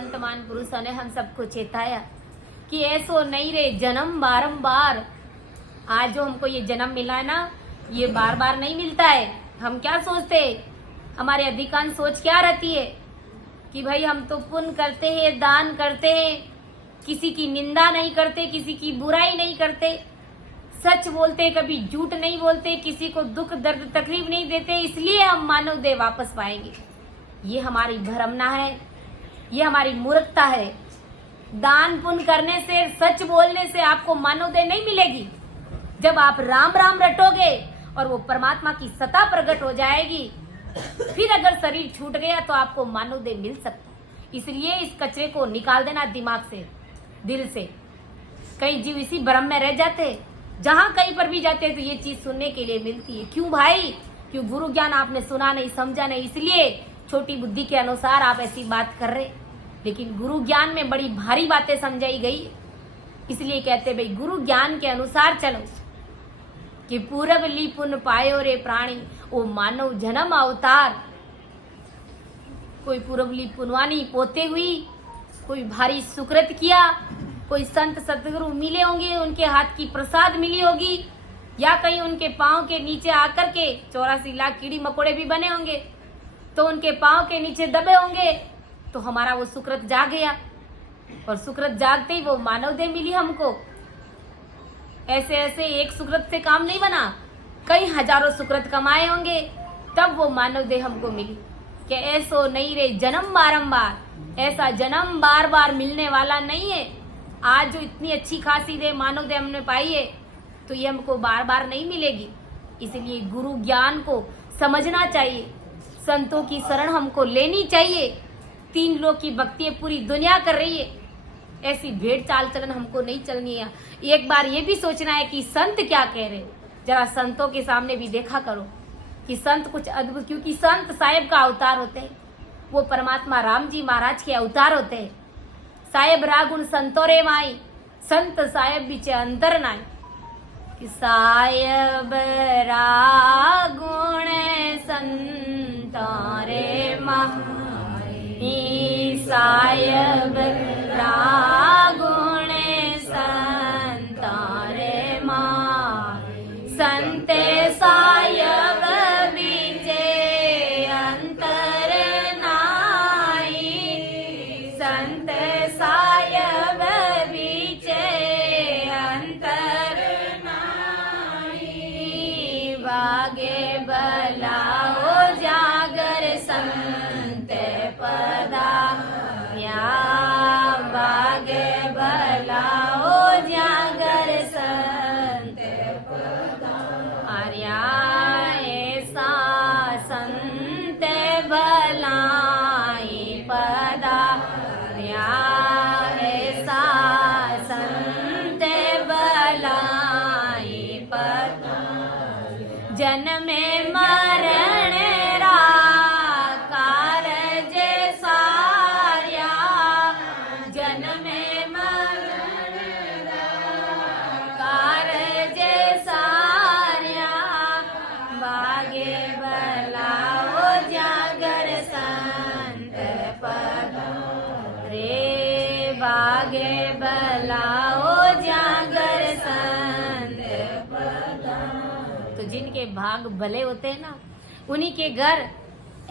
संत मान पुरुषों ने हम सबको चेताया कि ऐसो नहीं रे जन्म बारंबार। आज जो हमको ये जन्म मिला है ना, ये बार बार नहीं मिलता है। हम क्या सोचते, हमारे अधिकांश सोच क्या रहती है कि भाई हम तो पुण्य करते हैं, दान करते हैं, किसी की निंदा नहीं करते, किसी की बुराई नहीं करते, सच बोलते, कभी झूठ नहीं बोलते, किसी को दुख दर्द तकलीफ नहीं देते, इसलिए हम मानव देह वापस पाएंगे। ये हमारी भ्रमना है, ये हमारी मूर्खता है। दान पुण्य करने से, सच बोलने से आपको मानव देह नहीं मिलेगी। जब आप राम राम रटोगे और वो परमात्मा की सत्ता प्रकट हो जाएगी, फिर अगर शरीर छूट गया तो आपको मानव देह मिल सकता है। इसलिए इस कचरे को निकाल देना दिमाग से, दिल से। कई जीव इसी भ्रम में रह जाते, जहां कहीं पर भी जाते तो ये चीज सुनने के लिए मिलती है। क्यों भाई? क्यों गुरु ज्ञान आपने सुना नहीं, समझा नहीं, इसलिए छोटी बुद्धि के अनुसार आप ऐसी बात कर रहे। लेकिन गुरु ज्ञान में बड़ी भारी बातें समझाई गई, इसलिए कहते भाई गुरु ज्ञान के अनुसार चलो। कि पूरब ली पुण्य पायो रे प्राणी, वो मानव जन्म अवतार। कोई पूरब ली पुनवानी पोते हुई, कोई भारी सुकृत किया, कोई संत सतगुरु मिले होंगे, उनके हाथ की प्रसाद मिली होगी, या कहीं उनके पांव के नीचे आकर के 84 लाख कीड़ी मकोड़े भी बने होंगे, तो उनके पांव के नीचे दबे होंगे, तो हमारा वो सुकृत जाग गया। और सुकृत जागते ही वो मानव देह मिली हमको। ऐसे ऐसे एक सुकृत से काम नहीं बना, कई हजारों सुकृत कमाए होंगे, तब वो मानव देह हमको मिली। कि ऐसो नहीं रे जन्म बारंबार, ऐसा जन्म बार बार मिलने वाला नहीं है। आज जो इतनी अच्छी खासी देह मानव देह हमने पाई है, तो ये हमको बार बार नहीं मिलेगी। इसलिए गुरु ज्ञान को समझना चाहिए, संतों की शरण हमको लेनी चाहिए। 3 लोग की भक्ति पूरी दुनिया कर रही है, ऐसी भेड़ चाल चलन हमको नहीं चलनी है। एक बार ये भी सोचना है कि संत क्या कह रहे। जरा संतों के सामने भी देखा करो कि संत कुछ अद्भुत, क्योंकि संत साहेब का अवतार होते हैं, वो परमात्मा राम जी महाराज के अवतार होते हैं। साहेब रागुण संतोरे माई, संत साहेब बिचे अंतर नाई। कि साहेब रागुण संतोरे माई, साहेब रागुण संतोरे माई। संत साहेब बिचे अंतर नाई, संत साहेब बिचे अंतर नाई। वागे बलाओ जागर संत पदा, वागे बलाओ जागर संत पदा। आर्या ऐसा संत भलाई पदा, ऐसा संत भलाई पदा। जन्म मरण कारज सार्या, जन्म मरण कारज सार्या। बागे बलाओ जागर संत पदा, रे बागे बलाओ जागर संत पदा। तो जिनके भाग भले होते हैं ना, उन्हीं के घर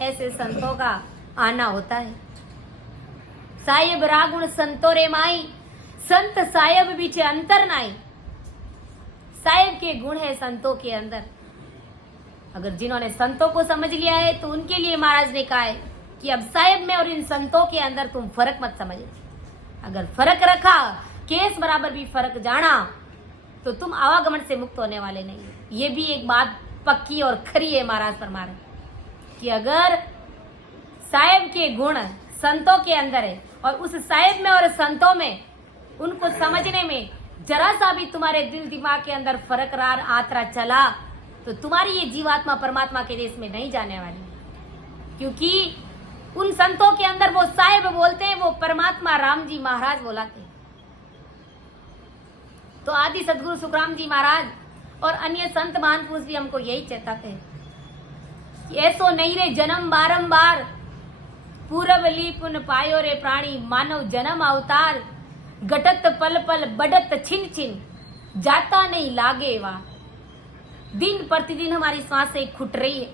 ऐसे संतों का आना होता है। साहेब रागुण संतोरे माई, संत साहेब बीचे अंतर नाई। साहेब के गुण है संतों के अंदर। अगर जिन्होंने संतों को समझ लिया है, तो उनके लिए महाराज ने कहा है कि अब साहेब में और इन संतों के अंदर तुम फर्क मत समझो। अगर फर्क रखा, केस बराबर भी फर्क जाना, तो तुम आवागमन से मुक्त होने वाले नहीं। ये भी एक बात पक्की और खरी है महाराज फरमा रहे कि अगर साहेब के गुण संतों के अंदर है, और उस साहेब में और संतों में उनको समझने में जरा सा भी तुम्हारे दिल दिमाग के अंदर फर्क आतरा चला, तो तुम्हारी ये जीवात्मा परमात्मा के देश में नहीं जाने वाली। क्योंकि उन संतों के अंदर वो साहेब बोलते हैं, वो परमात्मा राम जी महाराज बोलाते हैं। तो आदि सदगुरु सुखराम जी महाराज और अन्य संत महान पुरुष भी हमको यही चेताते हैं कि ऐसो नहीं रे जन्म बारंबार, पूरब ली पुन पायो रे प्राणी मानव जन्म अवतार घटत पल पल बढ़त छिन छिन जाता नहीं लागे वार। दिन प्रतिदिन हमारी सांसें घुट रही है।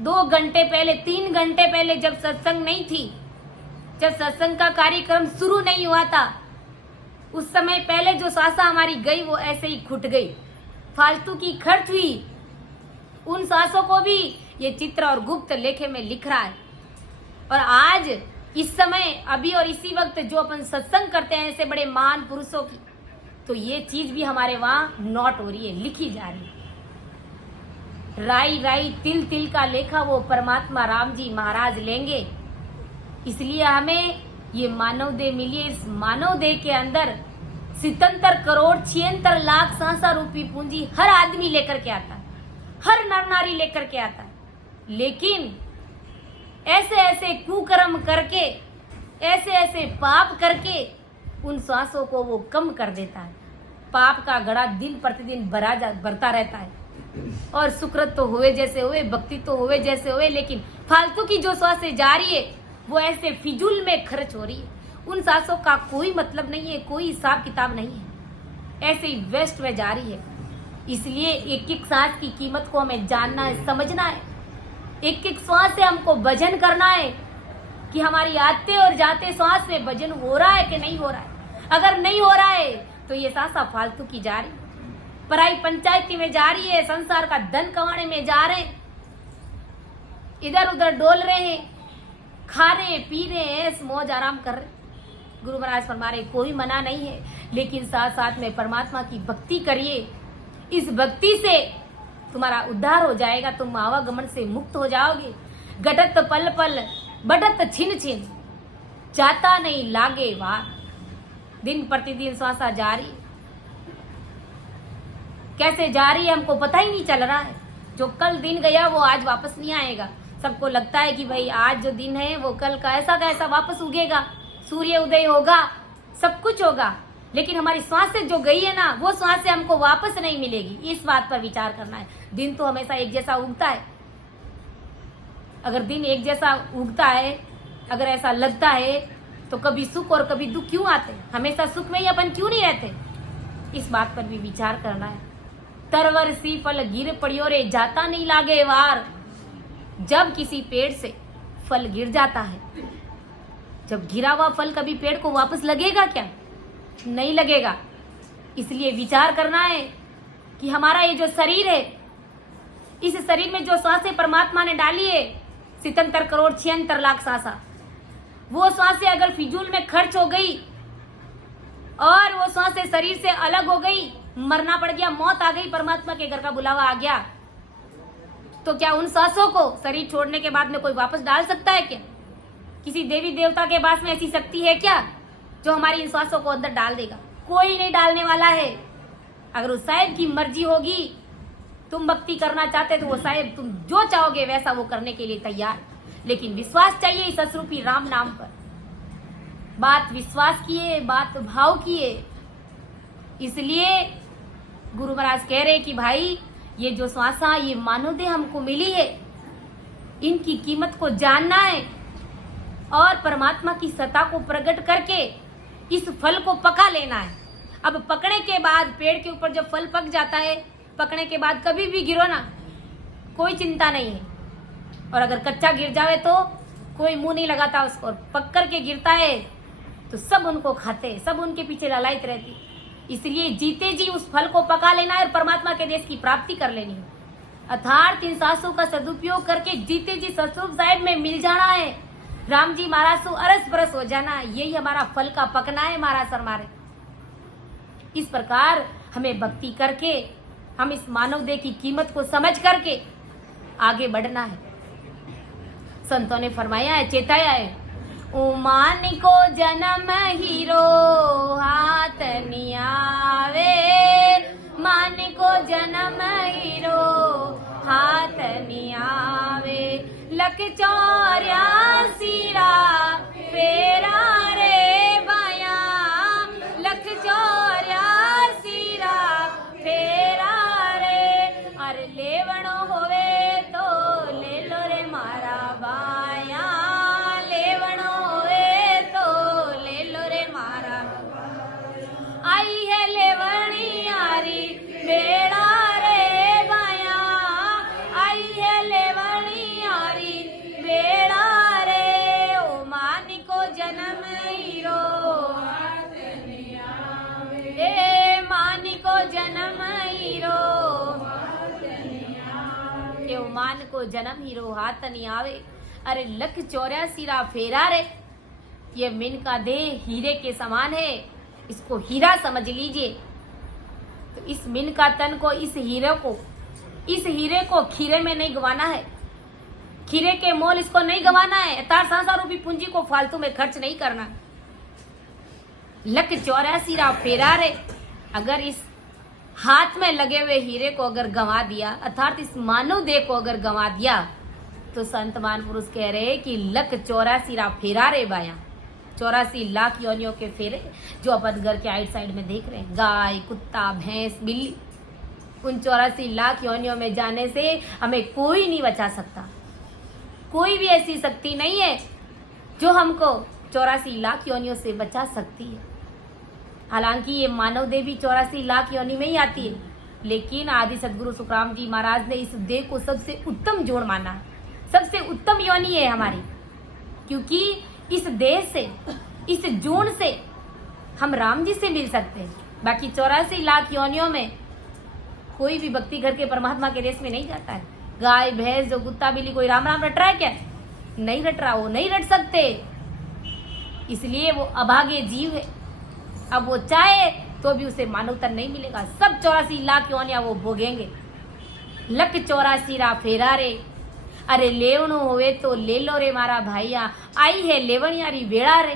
2 घंटे पहले 3 घंटे पहले जब सत्संग नहीं थी, जब सत्संग का कार्यक्रम शुरू नहीं हुआ था, उस समय पहले जो सांसा हमारी गई वो ऐसे ही घुट गई, फालतू की खर्च हुई। उन सांसों को भी ये चित्र और गुप्त लेखे में लिख रहा है। और आज इस समय अभी और इसी वक्त जो अपन सत्संग करते हैं ऐसे बड़े महान पुरुषों की, तो ये चीज भी हमारे वहां नोट हो रही है, लिखी जा रही है। राई राई तिल तिल का लेखा वो परमात्मा राम जी महाराज लेंगे। इसलिए हमें ये मानव देह मिली है। इस मानव देह के अंदर 77 करोड़ 76 लाख सांसा रूपी पूंजी हर आदमी लेकर के आता है, हर नर नारी लेकर के आता है। लेकिन ऐसे ऐसे कुकर्म करके, ऐसे ऐसे पाप करके उन सांसों को वो कम कर देता है। पाप का घड़ा दिन प्रतिदिन भरता रहता है। और सुकृत तो हुए जैसे हुए, भक्ति तो हुए जैसे हुए, लेकिन फालतू की जो सांसें जा रही है वो ऐसे फिजूल में खर्च हो रही है। उन सांसों का कोई मतलब नहीं है, कोई हिसाब किताब नहीं है, ऐसे ही वेस्ट में जा रही है। इसलिए एक एक सांस की कीमत को हमें जानना है, समझना है। एक एक श्वास से हमको भजन करना है कि हमारी आते और जाते श्वास में भजन हो रहा है कि नहीं हो रहा है। अगर नहीं हो रहा है तो ये सांसा फालतू की जा रही, पराई पंचायती में जा रही है, संसार का धन कमाने में जा रहे हैं, इधर उधर डोल रहे हैं, खा रहे हैं, पी रहे हैं, ऐश मौज आराम कर रहे हैं। गुरु महाराज फरमा रहे कोई मना नहीं है, लेकिन साथ साथ में परमात्मा की भक्ति करिए। इस भक्ति से तुम्हारा उद्धार हो जाएगा, तुम आवागमन से मुक्त हो जाओगे। घटत पल पल बढ़त छिन छिन जाता नहीं लागे वार। दिन प्रतिदिन श्वासा जारी, कैसे जा रही है हमको पता ही नहीं चल रहा है। जो कल दिन गया वो आज वापस नहीं आएगा। सबको लगता है कि भाई आज जो दिन है वो कल का ऐसा वापस उगेगा, सूर्य उदय होगा, सब कुछ होगा, लेकिन हमारी सांसें जो गई है ना, वो सांसें हमको वापस नहीं मिलेगी। इस बात पर विचार करना है। दिन तो हमेशा एक जैसा उगता है। अगर दिन एक जैसा उगता है, अगर ऐसा लगता है, तो कभी सुख और कभी दुख क्यों आते? हमेशा सुख में ही अपन क्यों नहीं रहते? इस बात पर भी विचार करना है। तरवर सी फल गिर पड़ियो रे जाता नहीं लागे वार। जब किसी पेड़ से फल गिर जाता है, जब गिरा हुआ फल कभी पेड़ को वापस लगेगा क्या? नहीं लगेगा। इसलिए विचार करना है कि हमारा ये जो शरीर है, इस शरीर में जो सांसें परमात्मा ने डाली है 77 करोड़ 76 लाख सांसा, वो सांसें अगर फिजूल में खर्च हो गई और वो सांसें शरीर से अलग हो गई, मरना पड़ गया, मौत आ गई, परमात्मा के घर का बुलावा आ गया, तो क्या उन सांसों को शरीर छोड़ने के बाद में कोई वापस डाल सकता है क्या? किसी देवी देवता के पास में ऐसी शक्ति है क्या जो हमारी इन सांसों को अंदर डाल देगा? कोई नहीं डालने वाला है। अगर उस साहिब की मर्जी होगी, तुम भक्ति करना चाहते तो वो साहिब तुम जो चाहोगे वैसा वो करने के लिए तैयार। लेकिन विश्वास चाहिए इस असरूपी राम नाम पर। बात विश्वास की है, बात भाव की है। इसलिए गुरु महाराज कह रहे कि भाई ये जो श्वासा, ये मानव देह हमको मिली है, इनकी कीमत को जानना है और परमात्मा की सत्ता को प्रकट करके इस फल को पका लेना है। अब पकने के बाद, पेड़ के ऊपर जब फल पक जाता है, पकने के बाद कभी भी गिरो ना, कोई चिंता नहीं है। और अगर कच्चा गिर जावे तो कोई मुंह नहीं लगाता उसको, और पक कर के गिरता है तो सब उनको खाते, सब उनके पीछे ललायत रहती। इसलिए जीते जी उस फल को पका लेना है और परमात्मा के देश की प्राप्ति कर लेनी है। अर्थात इन सांसों का सदुपयोग करके जीते जी सतरूप साहिब में मिल जाना है। राम जी महाराज सो अरस बरस हो जाना है। यही हमारा फल का पकना है महाराज सर मारे। इस प्रकार हमें भक्ति करके, हम इस मानव देह की कीमत को समझ करके आगे बढ़ना है। संतों ने फरमाया है, चेताया है, उमान को जन्म हीरो हाथ नियावे, मान को जन्म हीरो हाथ नियावे, लख 84 फेरा रे बाया, लख 84 फेरा रे, अरे लेवणो होवे तो ले लो रे मारा बाया, जान को जन्म हीरो हाथ नहीं आवे। अरे लख 84 रा फेरा रे, ये मिन का देह हीरे के समान है, इसको हीरा समझ लीजिए। तो इस मिन का तन को, इस हीरे को खीरे में नहीं गंवाना है, खीरे के मोल इसको नहीं गंवाना है, तार संसार रूपी पूंजी को फालतू में खर्च नहीं करना। लख 84 रा फेरा रे, अगर इस हाथ में लगे हुए हीरे को अगर गंवा दिया, अर्थात इस मानव देह को अगर गंवा दिया, तो संत मान पुरुष कह रहे कि लख 84 रा फेरा रे बाया, 84 लाख योनियों के फेरे जो अपन घर के आइट साइड में देख रहे हैं, गाय, कुत्ता, भैंस, बिल्ली, उन 84 लाख योनियों में जाने से हमें कोई नहीं बचा सकता। कोई भी ऐसी शक्ति नहीं है जो हमको 84 लाख योनियों से बचा सकती है। हालांकि ये मानव देह भी 84 लाख योनि में ही आती है, लेकिन आदि सदगुरु सुखराम जी महाराज ने इस देह को सबसे उत्तम जोड़ माना है, सबसे उत्तम योनि है हमारी, क्योंकि इस देह से, इस जोड़ से हम राम जी से मिल सकते हैं। बाकी 84 लाख योनियों में कोई भी भक्ति करके परमात्मा के देश में नहीं जाता है। गाय, भैंस, जो कुत्ता, बिल्ली, कोई राम राम रट रहा है क्या? नहीं रट रहा, वो नहीं रट सकते, इसलिए वो अभागे जीव है। अब वो चाहे तो भी उसे मानव तन नहीं मिलेगा, सब 84 लाख योनियां वो भोगेंगे। लख 84 रा फेरा रे, अरे लेवणो होवे तो ले लो रे मारा भाईया, आई है लेवनियारी वेड़ा रे,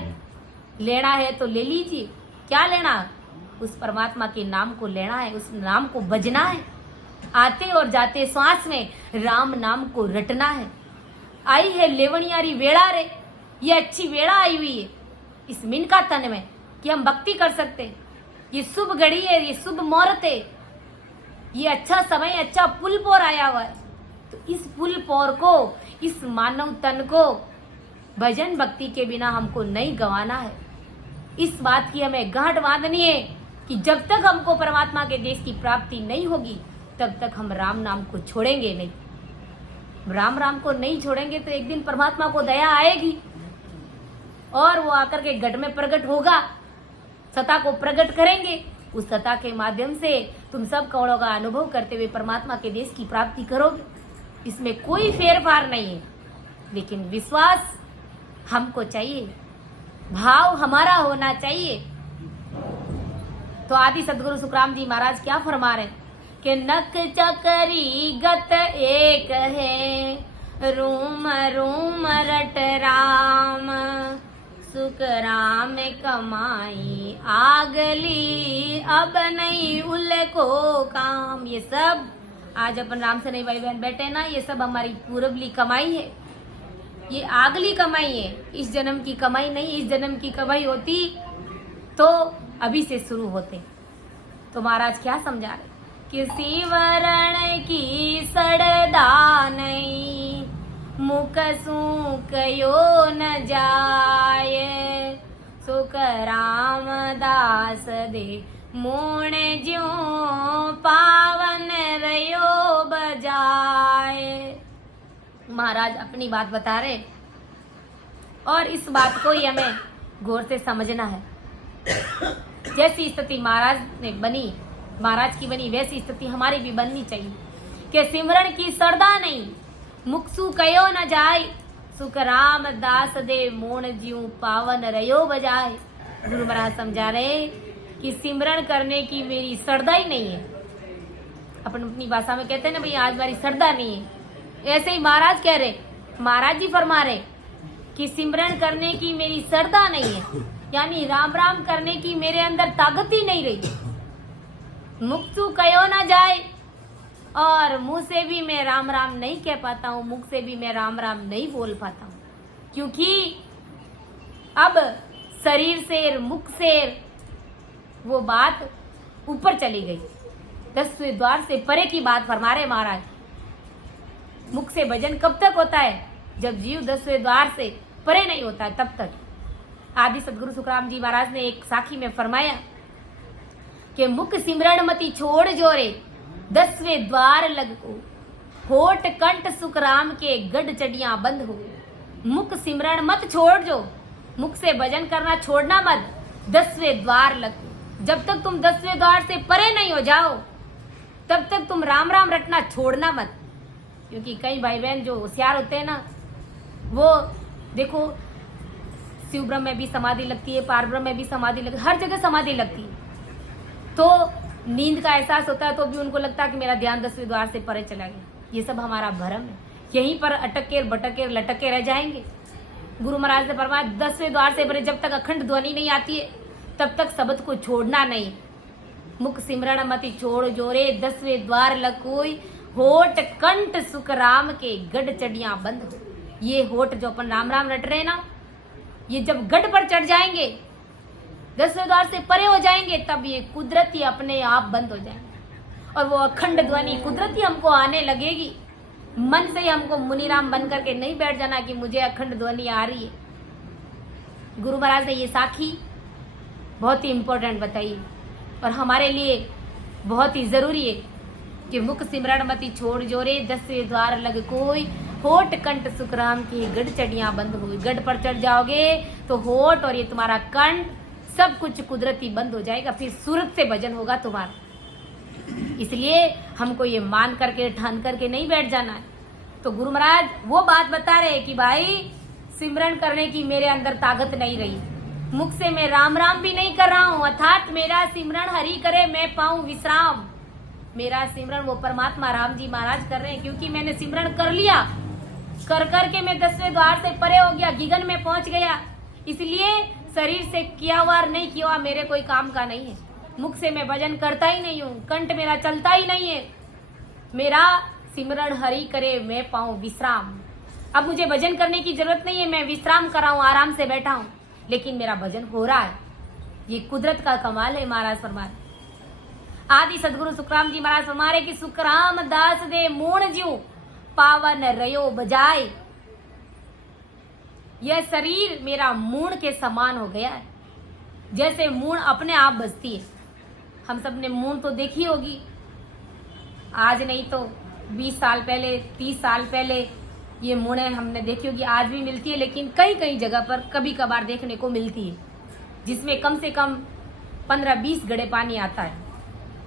लेना है तो ले लीजिए। क्या लेना? उस परमात्मा के नाम को लेना है, उस नाम को बजना है, आते और जाते श्वास में राम नाम को रटना है। आई है लेवनियारी वेड़ा रे, ये अच्छी वेड़ा आई हुई है इस मिन का तन में कि हम भक्ति कर सकते। ये शुभ घड़ी है, ये शुभ मुहूर्त है, ये अच्छा समय, अच्छा पुल पोर आया हुआ है। तो इस पुल पोर को, इस मानव तन को भजन भक्ति के बिना हमको नहीं गंवाना है। इस बात की हमें गांठ बांधनी है कि जब तक हमको परमात्मा के देश की प्राप्ति नहीं होगी, तब तक हम राम नाम को छोड़ेंगे नहीं। राम राम को नहीं छोड़ेंगे तो एक दिन परमात्मा को दया आएगी और वो आकर के घट में प्रकट होगा, सत्ता को प्रकट करेंगे। उस सत्ता के माध्यम से तुम सब कौड़ों का अनुभव करते हुए परमात्मा के देश की प्राप्ति करोगे। इसमें कोई फेरफार नहीं है, लेकिन विश्वास हमको चाहिए, भाव हमारा होना चाहिए। तो आदि सदगुरु सुखराम जी महाराज क्या फरमा रहे कि नक चकरी गत एक है, रूम रूम रट राम, सुख राम कमाई आगली, अब नहीं उल्को काम। ये सब आज अपन राम से नहीं भाई बहन बैठे ना, ये सब हमारी पूर्वली कमाई है, ये आगली कमाई है, इस जन्म की कमाई नहीं। इस जन्म की कमाई होती तो अभी से शुरू होते। तो महाराज क्या समझा रहे? किसी वरण की सड़दा नहीं, मुख सूख यो न जाए, सुख राम दास दे मोण ज्यों पावन रयो बजाए। महाराज अपनी बात बता रहे और इस बात को ही हमें गौर से समझना है। जैसी स्थिति महाराज ने बनी, महाराज की बनी, वैसी स्थिति हमारी भी बननी चाहिए कि सिमरन की सरदा नहीं, मुक्सु कयो न जाए, सुख राम दास दे मोण ज्यों पावन रयो बजाए। गुरु महाराज समझा रहे कि सिमरन करने की मेरी सरदा ही नहीं है। अपन अपनी भाषा में कहते हैं ना, भाई आज मेरी सरदा नहीं है, ऐसे ही महाराज कह रहे, महाराज जी फरमा रहे कि सिमरन करने की मेरी सरदा नहीं है, यानी राम राम करने की मेरे अंदर ताकत ही नहीं रही। मुक्सु कयो ना जाए, और मुंह से भी मैं राम राम नहीं कह पाता हूँ, मुख से भी मैं राम राम नहीं बोल पाता हूँ, क्योंकि अब शरीर से, मुख से वो बात ऊपर चली गई, 10वें द्वार से परे की बात फरमा रहे महाराज। मुख से भजन कब तक होता है? जब जीव 10वें द्वार से परे नहीं होता है, तब तक। आदि सदगुरु सुखराम जी महाराज ने एक साखी में फरमाया कि मुख सिमरण मति छोड़ जोरे, 10वें द्वार लगो, होठ कंठ सुखराम के गढ़ चडियां बंद हो। मुख सिमरण मत छोड़ जो, मुख से भजन करना छोड़ना मत, 10वें द्वार लगो। जब तक तुम 10वें द्वार से परे नहीं हो जाओ, तब तक तुम राम राम रटना छोड़ना मत। क्योंकि कई भाई बहन जो होशियार होते हैं ना, वो देखो शिव ब्रह्म में भी समाधि लगती है, पार ब्रह्म में भी समाधि लगती है, हर जगह समाधि लगती है। तो नींद का एहसास होता है तो भी उनको लगता है कि मेरा ध्यान 10वें द्वार से परे चला गया। ये सब हमारा भ्रम है, यहीं पर अटक के भटक के लटक के रह जाएंगे। गुरु महाराज ने फरमाया 10वें द्वार से परे जब तक अखंड ध्वनि नहीं आती है तब तक शब्द को छोड़ना नहीं। मुख सिमरण मति छोड़ जोरे 10वें द्वार लकोई, होठ कंठ सुख राम के गढ़ चढ़ियां बंद हो। ये होठ जो अपन राम राम रट रहे हैं ना, ये जब गढ़ पर चढ़ जाएंगे, 10वें द्वार से परे हो जाएंगे, तब ये कुदरती अपने आप बंद हो जाएंगे और वो अखंड ध्वनि कुदरती हमको आने लगेगी। मन से ही हमको मुनिराम बन करके नहीं बैठ जाना कि मुझे अखंड ध्वनि आ रही है। गुरु महाराज ने ये साखी बहुत ही इंपॉर्टेंट बताई और हमारे लिए बहुत ही जरूरी है कि मुख सिमरण मति छोड़ जोरे 10वें द्वार लग कोई, होठ कंठ सुख राम की गढ़ चढ़ियां बंद हुई। गढ़ पर चढ़ जाओगे तो होठ और ये तुम्हारा कंठ सब कुछ कुदरती बंद हो जाएगा, फिर सूरत से भजन होगा तुम्हारा। इसलिए हमको ये मान करके ठान करके नहीं बैठ जाना है। तो गुरु महाराज वो बात बता रहे कि भाई सिमरन करने की मेरे अंदर ताकत नहीं रही, मुख से मैं राम राम भी नहीं कर रहा हूं, अर्थात मेरा सिमरन हरि करे मैं पाऊं विश्राम। मेरा सिमरन वो परमात्मा राम जी महाराज कर रहे हैं, क्योंकि मैंने सिमरन कर लिया, कर करके मैं 10वें द्वार से परे हो गया, गिगन में पहुंच गया। इसलिए शरीर से किया हुआ और नहीं किया हुआ मेरे कोई काम का नहीं है। मुख से मैं भजन करता ही नहीं हूँ, कंठ मेरा चलता ही नहीं है। मेरा सिमरन हरि करे मैं पाऊं विश्राम। अब मुझे भजन करने की जरूरत नहीं है, मैं विश्राम कर रहा हूँ, आराम से बैठा हूँ, लेकिन मेरा भजन हो रहा है। ये कुदरत का कमाल है। महाराज फरमा आदि सदगुरु सुखराम जी महाराज फरमा रहे कि सुखराम दास दे मूण जीव पावन रयो बजाए। यह शरीर मेरा मूण के समान हो गया है, जैसे मूण अपने आप बजती है। हम सब ने मूण तो देखी होगी, आज नहीं तो 20 साल पहले 30 साल पहले ये मूणें हमने देखी होगी, आज भी मिलती है, लेकिन कई कई जगह पर कभी कभार देखने को मिलती है, जिसमें कम से कम 15-20 घड़े पानी आता है।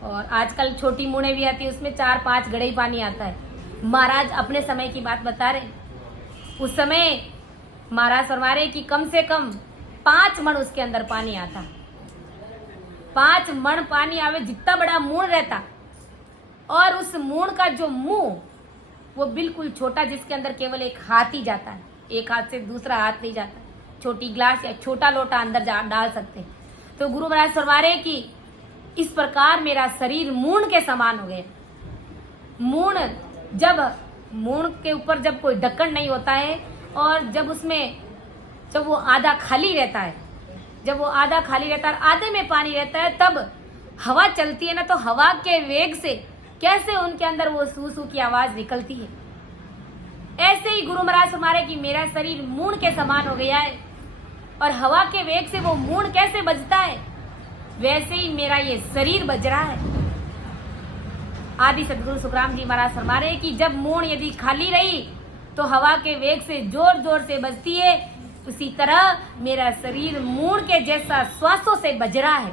और आजकल छोटी मूणें भी आती है, उसमें 4-5 घड़े ही पानी आता है। महाराज अपने समय की बात बता रहे, उस समय महाराज फरमा रहे कि कम से कम 5 मण उसके अंदर पानी आता। 5 मण पानी आवे, जितना बड़ा मूण रहता, और उस मूण का जो मुंह वो बिल्कुल छोटा, जिसके अंदर केवल एक हाथ ही जाता है, एक हाथ से दूसरा हाथ नहीं जाता। छोटी ग्लास या छोटा लोटा अंदर डाल सकते हैं। तो गुरु महाराज फरमा रहे कि इस प्रकार मेरा शरीर मूण के समान हो गया। मूण के ऊपर जब कोई ढक्कन नहीं होता है, और जब वो आधा खाली रहता है, जब वो आधा खाली रहता है, आधे में पानी रहता है, तब हवा चलती है ना, तो हवा के वेग से कैसे उनके अंदर वो सू सू की आवाज निकलती है। ऐसे ही गुरु महाराज हमारे कि मेरा शरीर मूण के समान हो गया है, और हवा के वेग से वो मूण कैसे बजता है, वैसे ही मेरा ये शरीर बज रहा है। आदि सदगुरु सुखराम जी महाराज फरमा रहे कि जब मूण यदि खाली रही तो हवा के वेग से जोर जोर से बजती है, उसी तरह मेरा शरीर मूण के जैसा श्वासों से बज रहा है।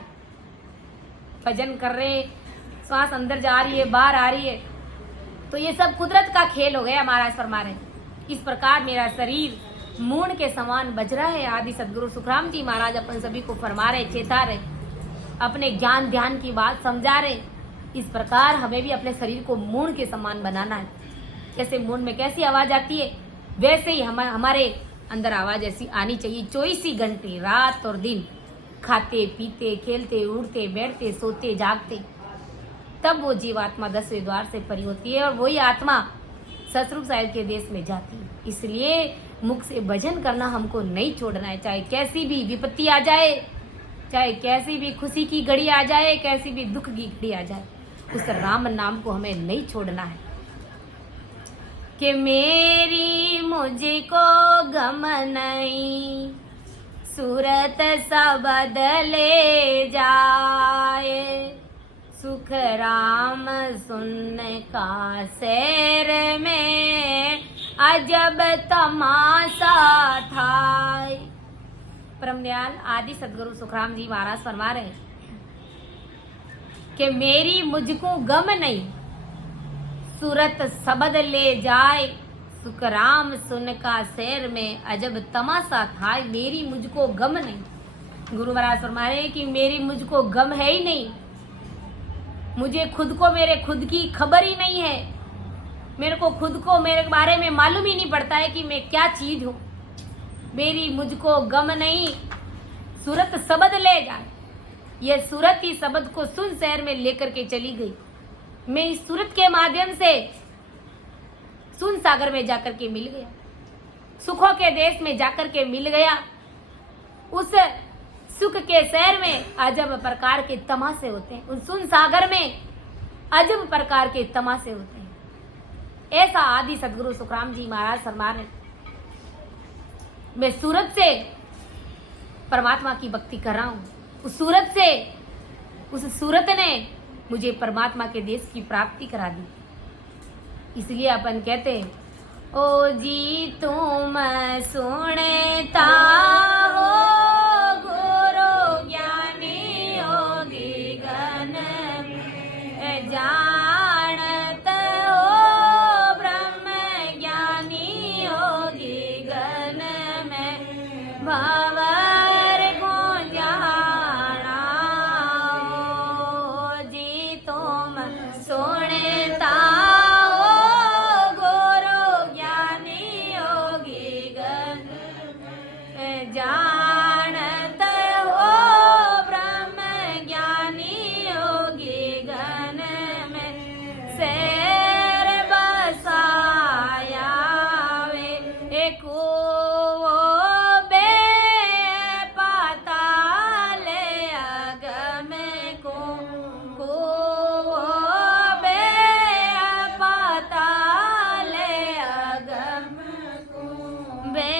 भजन कर रहे, श्वास अंदर जा रही है, बाहर आ रही है, तो ये सब कुदरत का खेल हो गया। महाराज फरमा रहे इस प्रकार मेरा शरीर मूण के समान बज रहा है। आदि सदगुरु सुखराम जी महाराज अपन सभी को फरमा रहे, चेता रहे, अपने ज्ञान ध्यान की बात समझा रहे। इस प्रकार हमें भी अपने शरीर को मूण के समान बनाना है। जैसे मूण में कैसी आवाज आती है, वैसे ही हमारे अंदर आवाज ऐसी आनी चाहिए। 24 घंटे रात और दिन, खाते पीते खेलते उड़ते बैठते सोते जागते, तब वो जीवात्मा 10वें द्वार से परी होती है और वही आत्मा सतरूप साहिब के देश में जाती है। इसलिए मुख से भजन करना हमको नहीं छोड़ना है, चाहे कैसी भी विपत्ति आ जाए, चाहे कैसी भी खुशी की घड़ी आ जाए, कैसी भी दुख की घड़ी आ जाए, उस राम नाम को हमें नहीं छोड़ना है। कि मेरी मुझको गम नहीं, सूरत सा बदले जाए, सुख राम सुन का शहर में अजब तमाशा था। परम दयाल आदि सदगुरु सुखराम जी महाराज फरमा रहे कि मेरी मुझको गम नहीं, सूरत सबद ले जाए सुखराम सुन का शहर में अजब तमाशा था मेरी मुझको गम नहीं। गुरु महाराज फरमा रहे हैं कि मेरी मुझको गम है ही नहीं, मुझे खुद को मेरे खुद की खबर ही नहीं है, मेरे को खुद को मेरे बारे में मालूम ही नहीं पड़ता है कि मैं क्या चीज हूँ। मेरी मुझको गम नहीं, सूरत सबद ले जाए। ये सूरत ही शब्द को सुन शहर में लेकर के चली गई। मैं इस सूरत के माध्यम से सुन सागर में जाकर के मिल गया, सुखों के देश में जाकर के मिल गया। उस सुख के शहर में अजब प्रकार के तमाशे होते हैं, उस सुन सागर में अजब प्रकार के तमाशे होते हैं। ऐसा आदि सदगुरु सुखराम जी महाराज फरमा रहे, मैं सूरत से परमात्मा की भक्ति कर रहा हूँ। उस सूरत से, उस सूरत ने मुझे परमात्मा के देश की प्राप्ति करा दी। इसलिए अपन कहते हैं, ओ जी तुम सुनता हो गुरु ज्ञानी योगी गण जानत हो ब्रह्म ज्ञानी योगी गण में भवर को जाना। ओ जी तुम सुनता जानत हो ब्रह्म ज्ञानी योगी गण में शेर बसाया वे एको बे पाताल अगम को बे पाताल अगम बे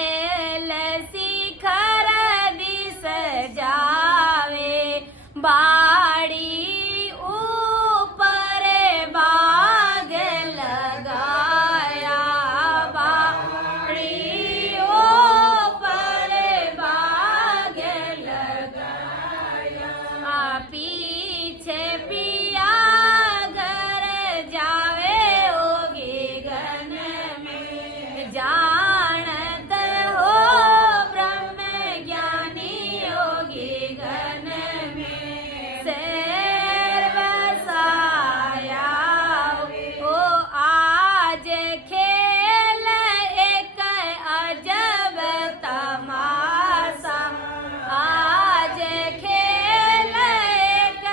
बाड़ी ऊपर बाग लगाया, बाड़ी ऊपर बाग लगाया। पीछे पिया घर जावे होगी गण में जानत हो ब्रह्म ज्ञानी योगी गण शेर बसाया। ओ आज खेल एक अजब तमाशा, आज खेल एक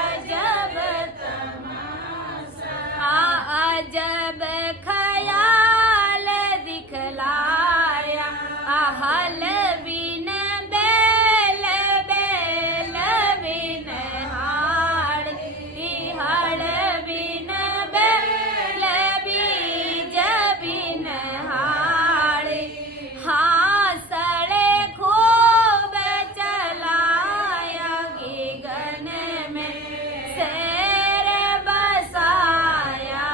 अजब तमाशा। अजब ख्याल दिखलाया, हल बिन बैल बैल बिन हाड़, हाड़ बिन बैल बीज बिन हाड़। हासड़े खूब चलाया गगन में शेर बसाया।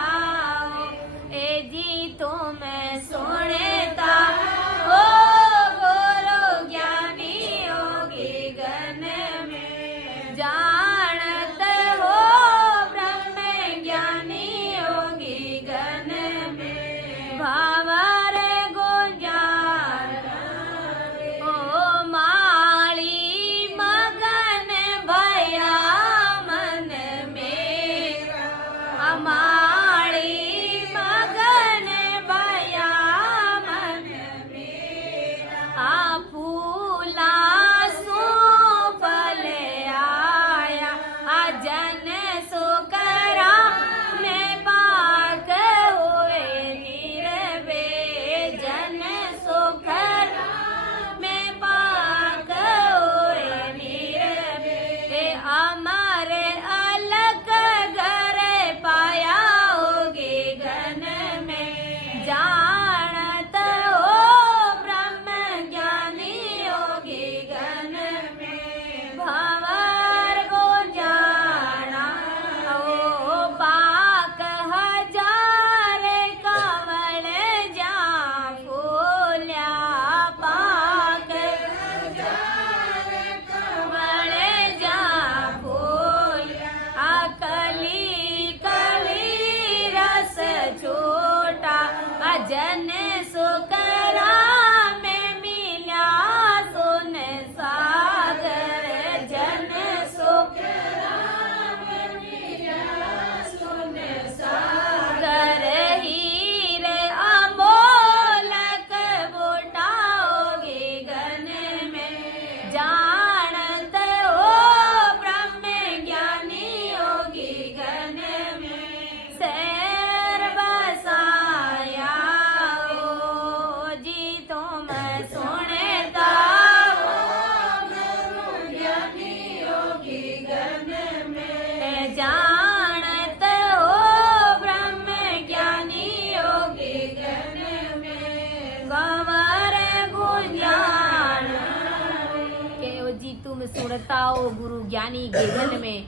बताओ गुरु ज्ञानी गेजन में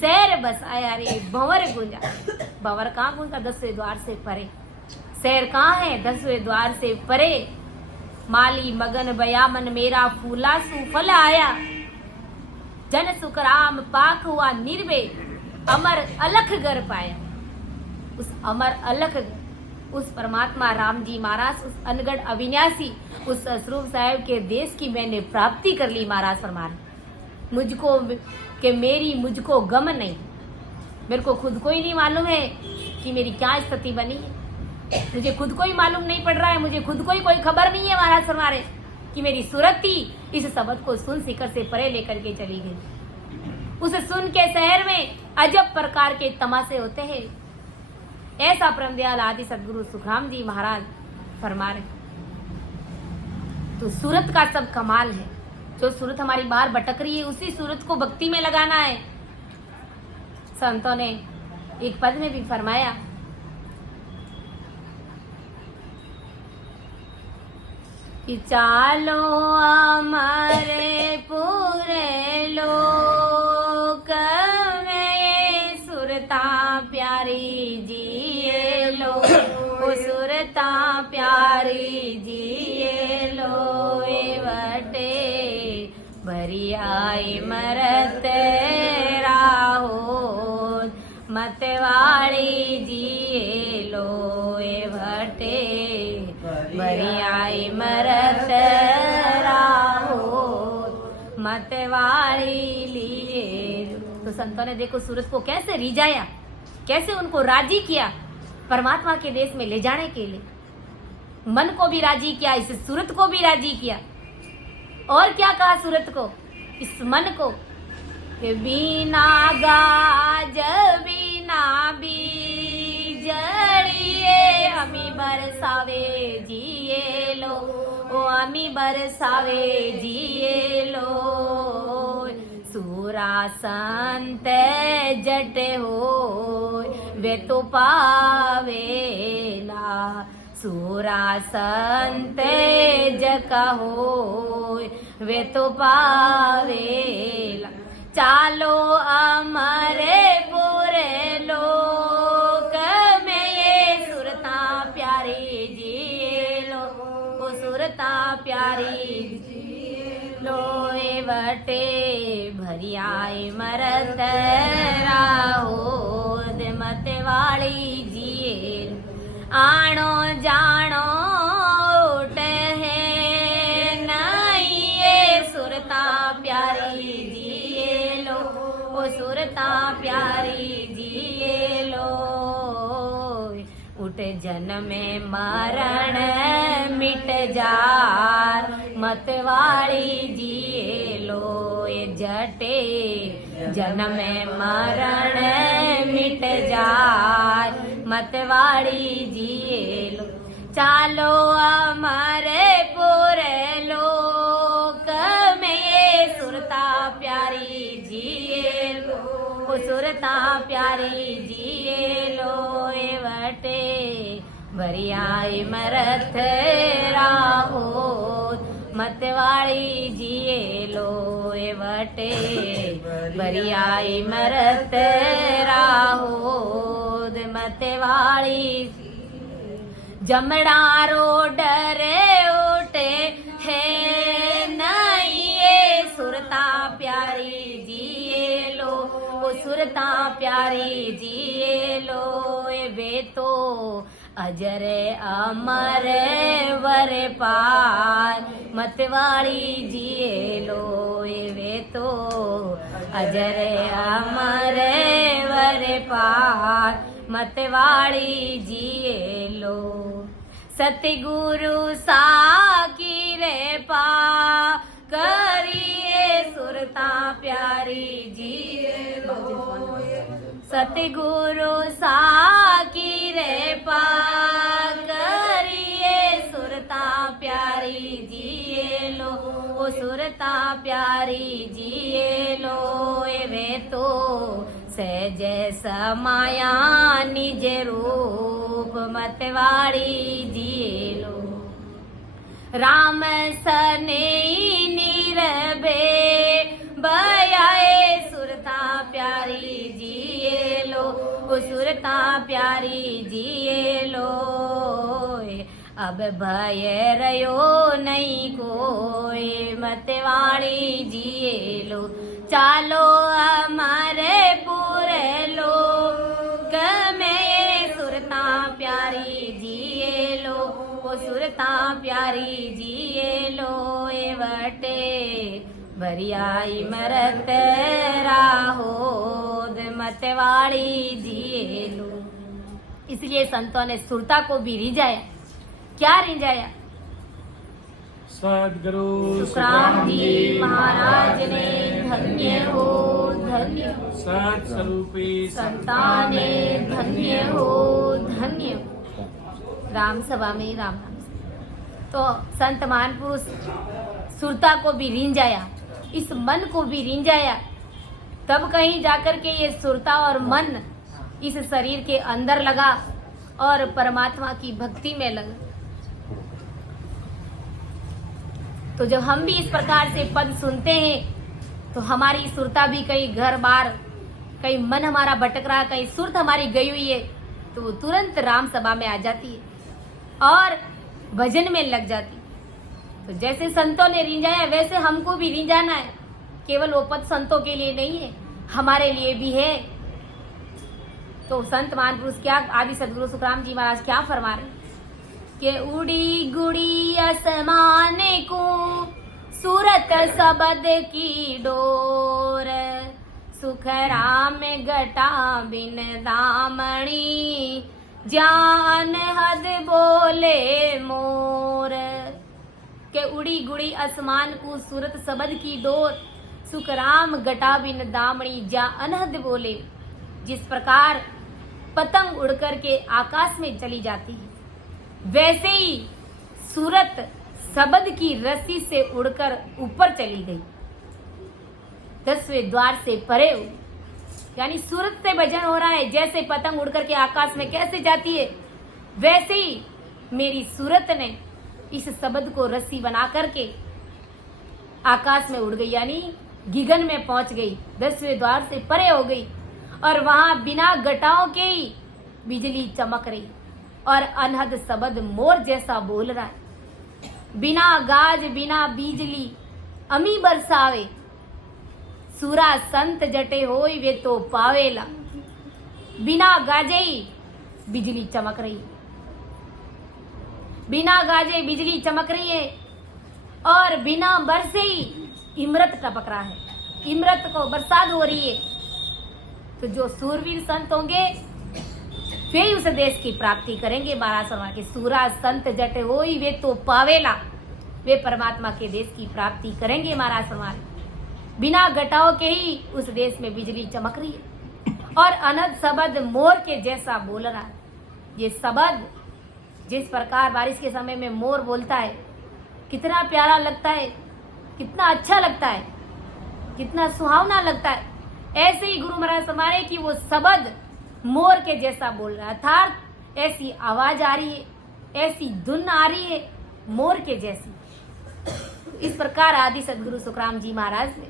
शहर बस आया रे भंवर गुंजा। भंवर कहाँ गुंजा? 10वें द्वार से परे। शहर कहाँ है? 10वें द्वार से परे। माली मगन बया मन मेरा फूला सुफल आया। जन सुख राम पाक हुआ निर्भय अमर अलख घर पाया। उस अमर अलख, उस परमात्मा राम जी महाराज, उस अनगढ़ अविनाशी, उस स्वरूप साहेब के देश की मैंने प्राप्ति कर ली। महाराज फरमा रहे मुझको कि मुझको गम नहीं, मेरे को खुद को ही नहीं मालूम है कि मेरी क्या स्थिति बनी है। मुझे खुद को ही मालूम नहीं पड़ रहा है, मुझे खुद को ही कोई खबर नहीं है। महाराज फरमा रहे कि मेरी सुरती इस शब्द को सुन शिखर से परे लेकर के चली गई। उसे सुन के शहर में अजब प्रकार के तमाशे होते हैं। ऐसा परम दयाल आदि सदगुरु सुखराम जी महाराज फरमा रहे। तो सूरत का सब कमाल है। जो सूरत हमारी बाहर भटक रही है, उसी सूरत को भक्ति में लगाना है। संतों ने एक पद में भी फरमाया कि चालो हमारे पूरे लोक में सुरता प्यारी जिए लो, ओ सुरता प्यारी जिए लो। वटे भरी आई मरत राहो मतवाड़ी जिए लो। वटे भरी आई मरत राहो मतवाड़ी लिए। तो संतों ने देखो सूरत को कैसे रिझाया, कैसे उनको राजी किया परमात्मा के देश में ले जाने के लिए। मन को भी राजी किया, इस सूरत को भी राजी किया। और क्या कहा सूरत को, इस मन को कि बिना गाज बिना बीजड़िए अमी बरसावे जिए लो, ओ अमी बरसावे जिए लो। सूरा संत जट हो वे तो पावेला, सूरा संत जका हो वे तो पावेला। चालो अमरे पूरे लोक में ये सुरता प्यारी जिए लो, ओ सुरता प्यारी जिए लो। वटे भरी आई मरत राहो मतवाड़ी जिए। आणो जानो टहे नहीं ये सुरता प्यारी जिए लो, ओ सुरता प्यारी जिए लो। उठ जन्म में मरण मिट जार मतवाड़ी जिए लो। ये जटे जन्म में मरण मिट जार मतवाड़ी जिए लो। चालो हमारे पूरे लोक में ये सुरता प्यारी जिए लो, ओ सुरता प्यारी जिए लो। ए वटे भरी आई मरथ राहो मतवाड़ी जिए लो। ए वटे भरी आई मरथ राहो मतवाड़ी। जमड़ारो डरे उठे है नहीं ये सुरता प्यारी जिए लो, वो सुरता प्यारी जिए लो। वे तो अजर अमर वर पार मतवाड़ी जिए लो। वे तो अजर अमर वर पार मतवाड़ी जिए लो। सतगुरु साकी रे पा करिए सुरता प्यारी जिए लो। सतगुरु साकी रे पा करिए सुरता प्यारी जिए लो, ओ सुरता प्यारी जिए लो। वे तो सहज समाया निज रूप मतवाड़ी जिए लो। राम सने नीरबे भयाए सुरता प्यारी जिए लो, ओ सुरता प्यारी जिए लो। अब भय रयो नहीं कोई, मतवाड़ी जिए लो। चालो हमारे पूरे लोग में सुरता प्यारी जिए लो, ओ सुरता प्यारी जिए लो। ए वटे बरियाई मरत राहोद, मतवाड़ी जिए लो। इसलिए संतों ने सुरता को भी रिंझाया। क्या रिंझाया? सदगुरु सुखराम जी महाराज ने धन्य हो धन्य, सत स्वरूपी संताने धन्य हो धन्य। राम सभा में राम नाम। तो संत महापुरुष सुरता को भी रिंझाया, इस मन को भी रिंझाया, तब कहीं जाकर के ये सुरता और मन इस शरीर के अंदर लगा और परमात्मा की भक्ति में लगा। तो जब हम भी इस प्रकार से पद सुनते हैं तो हमारी सुरता भी कहीं घर बार, कहीं मन हमारा भटक रहा, कहीं सुरत हमारी गई हुई है, तो वो तुरंत राम सभा में आ जाती है और भजन में लग जाती है। तो जैसे संतों ने रिंझाया वैसे हमको भी रिंझाना है। केवल वो पद संतों के लिए नहीं है, हमारे लिए भी है। तो संत महापुरुष क्या, आदि सदगुरु सुखराम जी महाराज क्या फरमा रहे कि उड़ी गुड़ी आसमान को सूरत सबद की डोर, सुख राम घटा बिन दामणी, जान हद बोले मोर। के उड़ी गुड़ी आसमान को सूरत सबद की डोर, सुख राम घटा बिन दामणी, जा अनहद बोले। जिस प्रकार पतंग उड़कर के आकाश में चली जाती है, वैसे ही सूरत सबद की रस्सी से उड़कर ऊपर चली गई, 10वें द्वार से परे हुई। यानी सूरत से भजन हो रहा है। जैसे पतंग उड़कर के आकाश में कैसे जाती है, वैसे ही मेरी सूरत ने इस शब्द को रस्सी बना करके आकाश में उड़ गई, यानी गगन में पहुंच गई, 10वें द्वार से परे हो गई। और वहां बिना घटाओं के ही बिजली चमक रही और अनहद शब्द मोर जैसा बोल रहा है। बिना गाज बिना बिजली अमी बरसावे, सूरा संत जटे होई वे तो पावेला। बिना गाजे ही बिजली चमक रही, बिना गाजे बिजली चमक रही है और बिना बरसे ही इमरत टपक रहा है, इमरत को बरसात हो रही है। तो जो सूरवीर संत होंगे वे उस देश की प्राप्ति करेंगे। महाराज फरमाते के सूरा संत जट होई वे तो पावेला, वे परमात्मा के देश की प्राप्ति करेंगे। महाराज फरमाते बिना घटाओं के ही उस देश में बिजली चमक रही है और अनहद शब्द मोर के जैसा बोल रहा है। ये शब्द जिस प्रकार बारिश के समय में मोर बोलता है, कितना प्यारा लगता है, कितना अच्छा लगता है, कितना सुहावना लगता है। ऐसे ही गुरु महाराज फरमाए कि वो शब्द मोर के जैसा बोल रहा है, अर्थात ऐसी आवाज आ रही है, ऐसी धुन आ रही है मोर के जैसी। इस प्रकार आदि सदगुरु सुखराम जी महाराज ने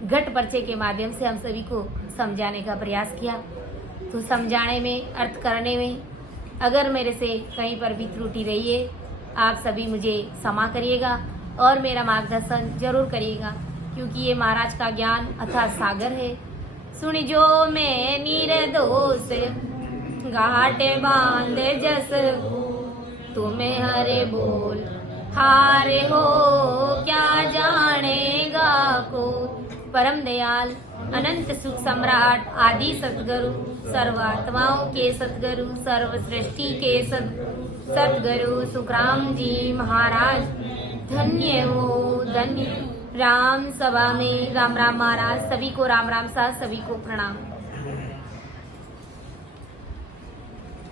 घट पर्चे के माध्यम से हम सभी को समझाने का प्रयास किया। तो समझाने में, अर्थ करने में अगर मेरे से कहीं पर भी त्रुटि रही है, आप सभी मुझे क्षमा करिएगा और मेरा मार्गदर्शन जरूर करिएगा, क्योंकि ये महाराज का ज्ञान अथाह सागर है। सुन जो मैं निर्दोष घाटे बांध जस, तुम्हें हरे बोल हारे हो क्या जानेगा को। परम दयाल अनंत सुख सम्राट आदि सतगुरु, सर्वात्माओं के सतगुरु, सर्व सृष्टि के सतगुरु सुखराम जी महाराज धन्य हो धन्य। राम सभा में राम राम महाराज। सभी को राम राम साथ, सभी को प्रणाम।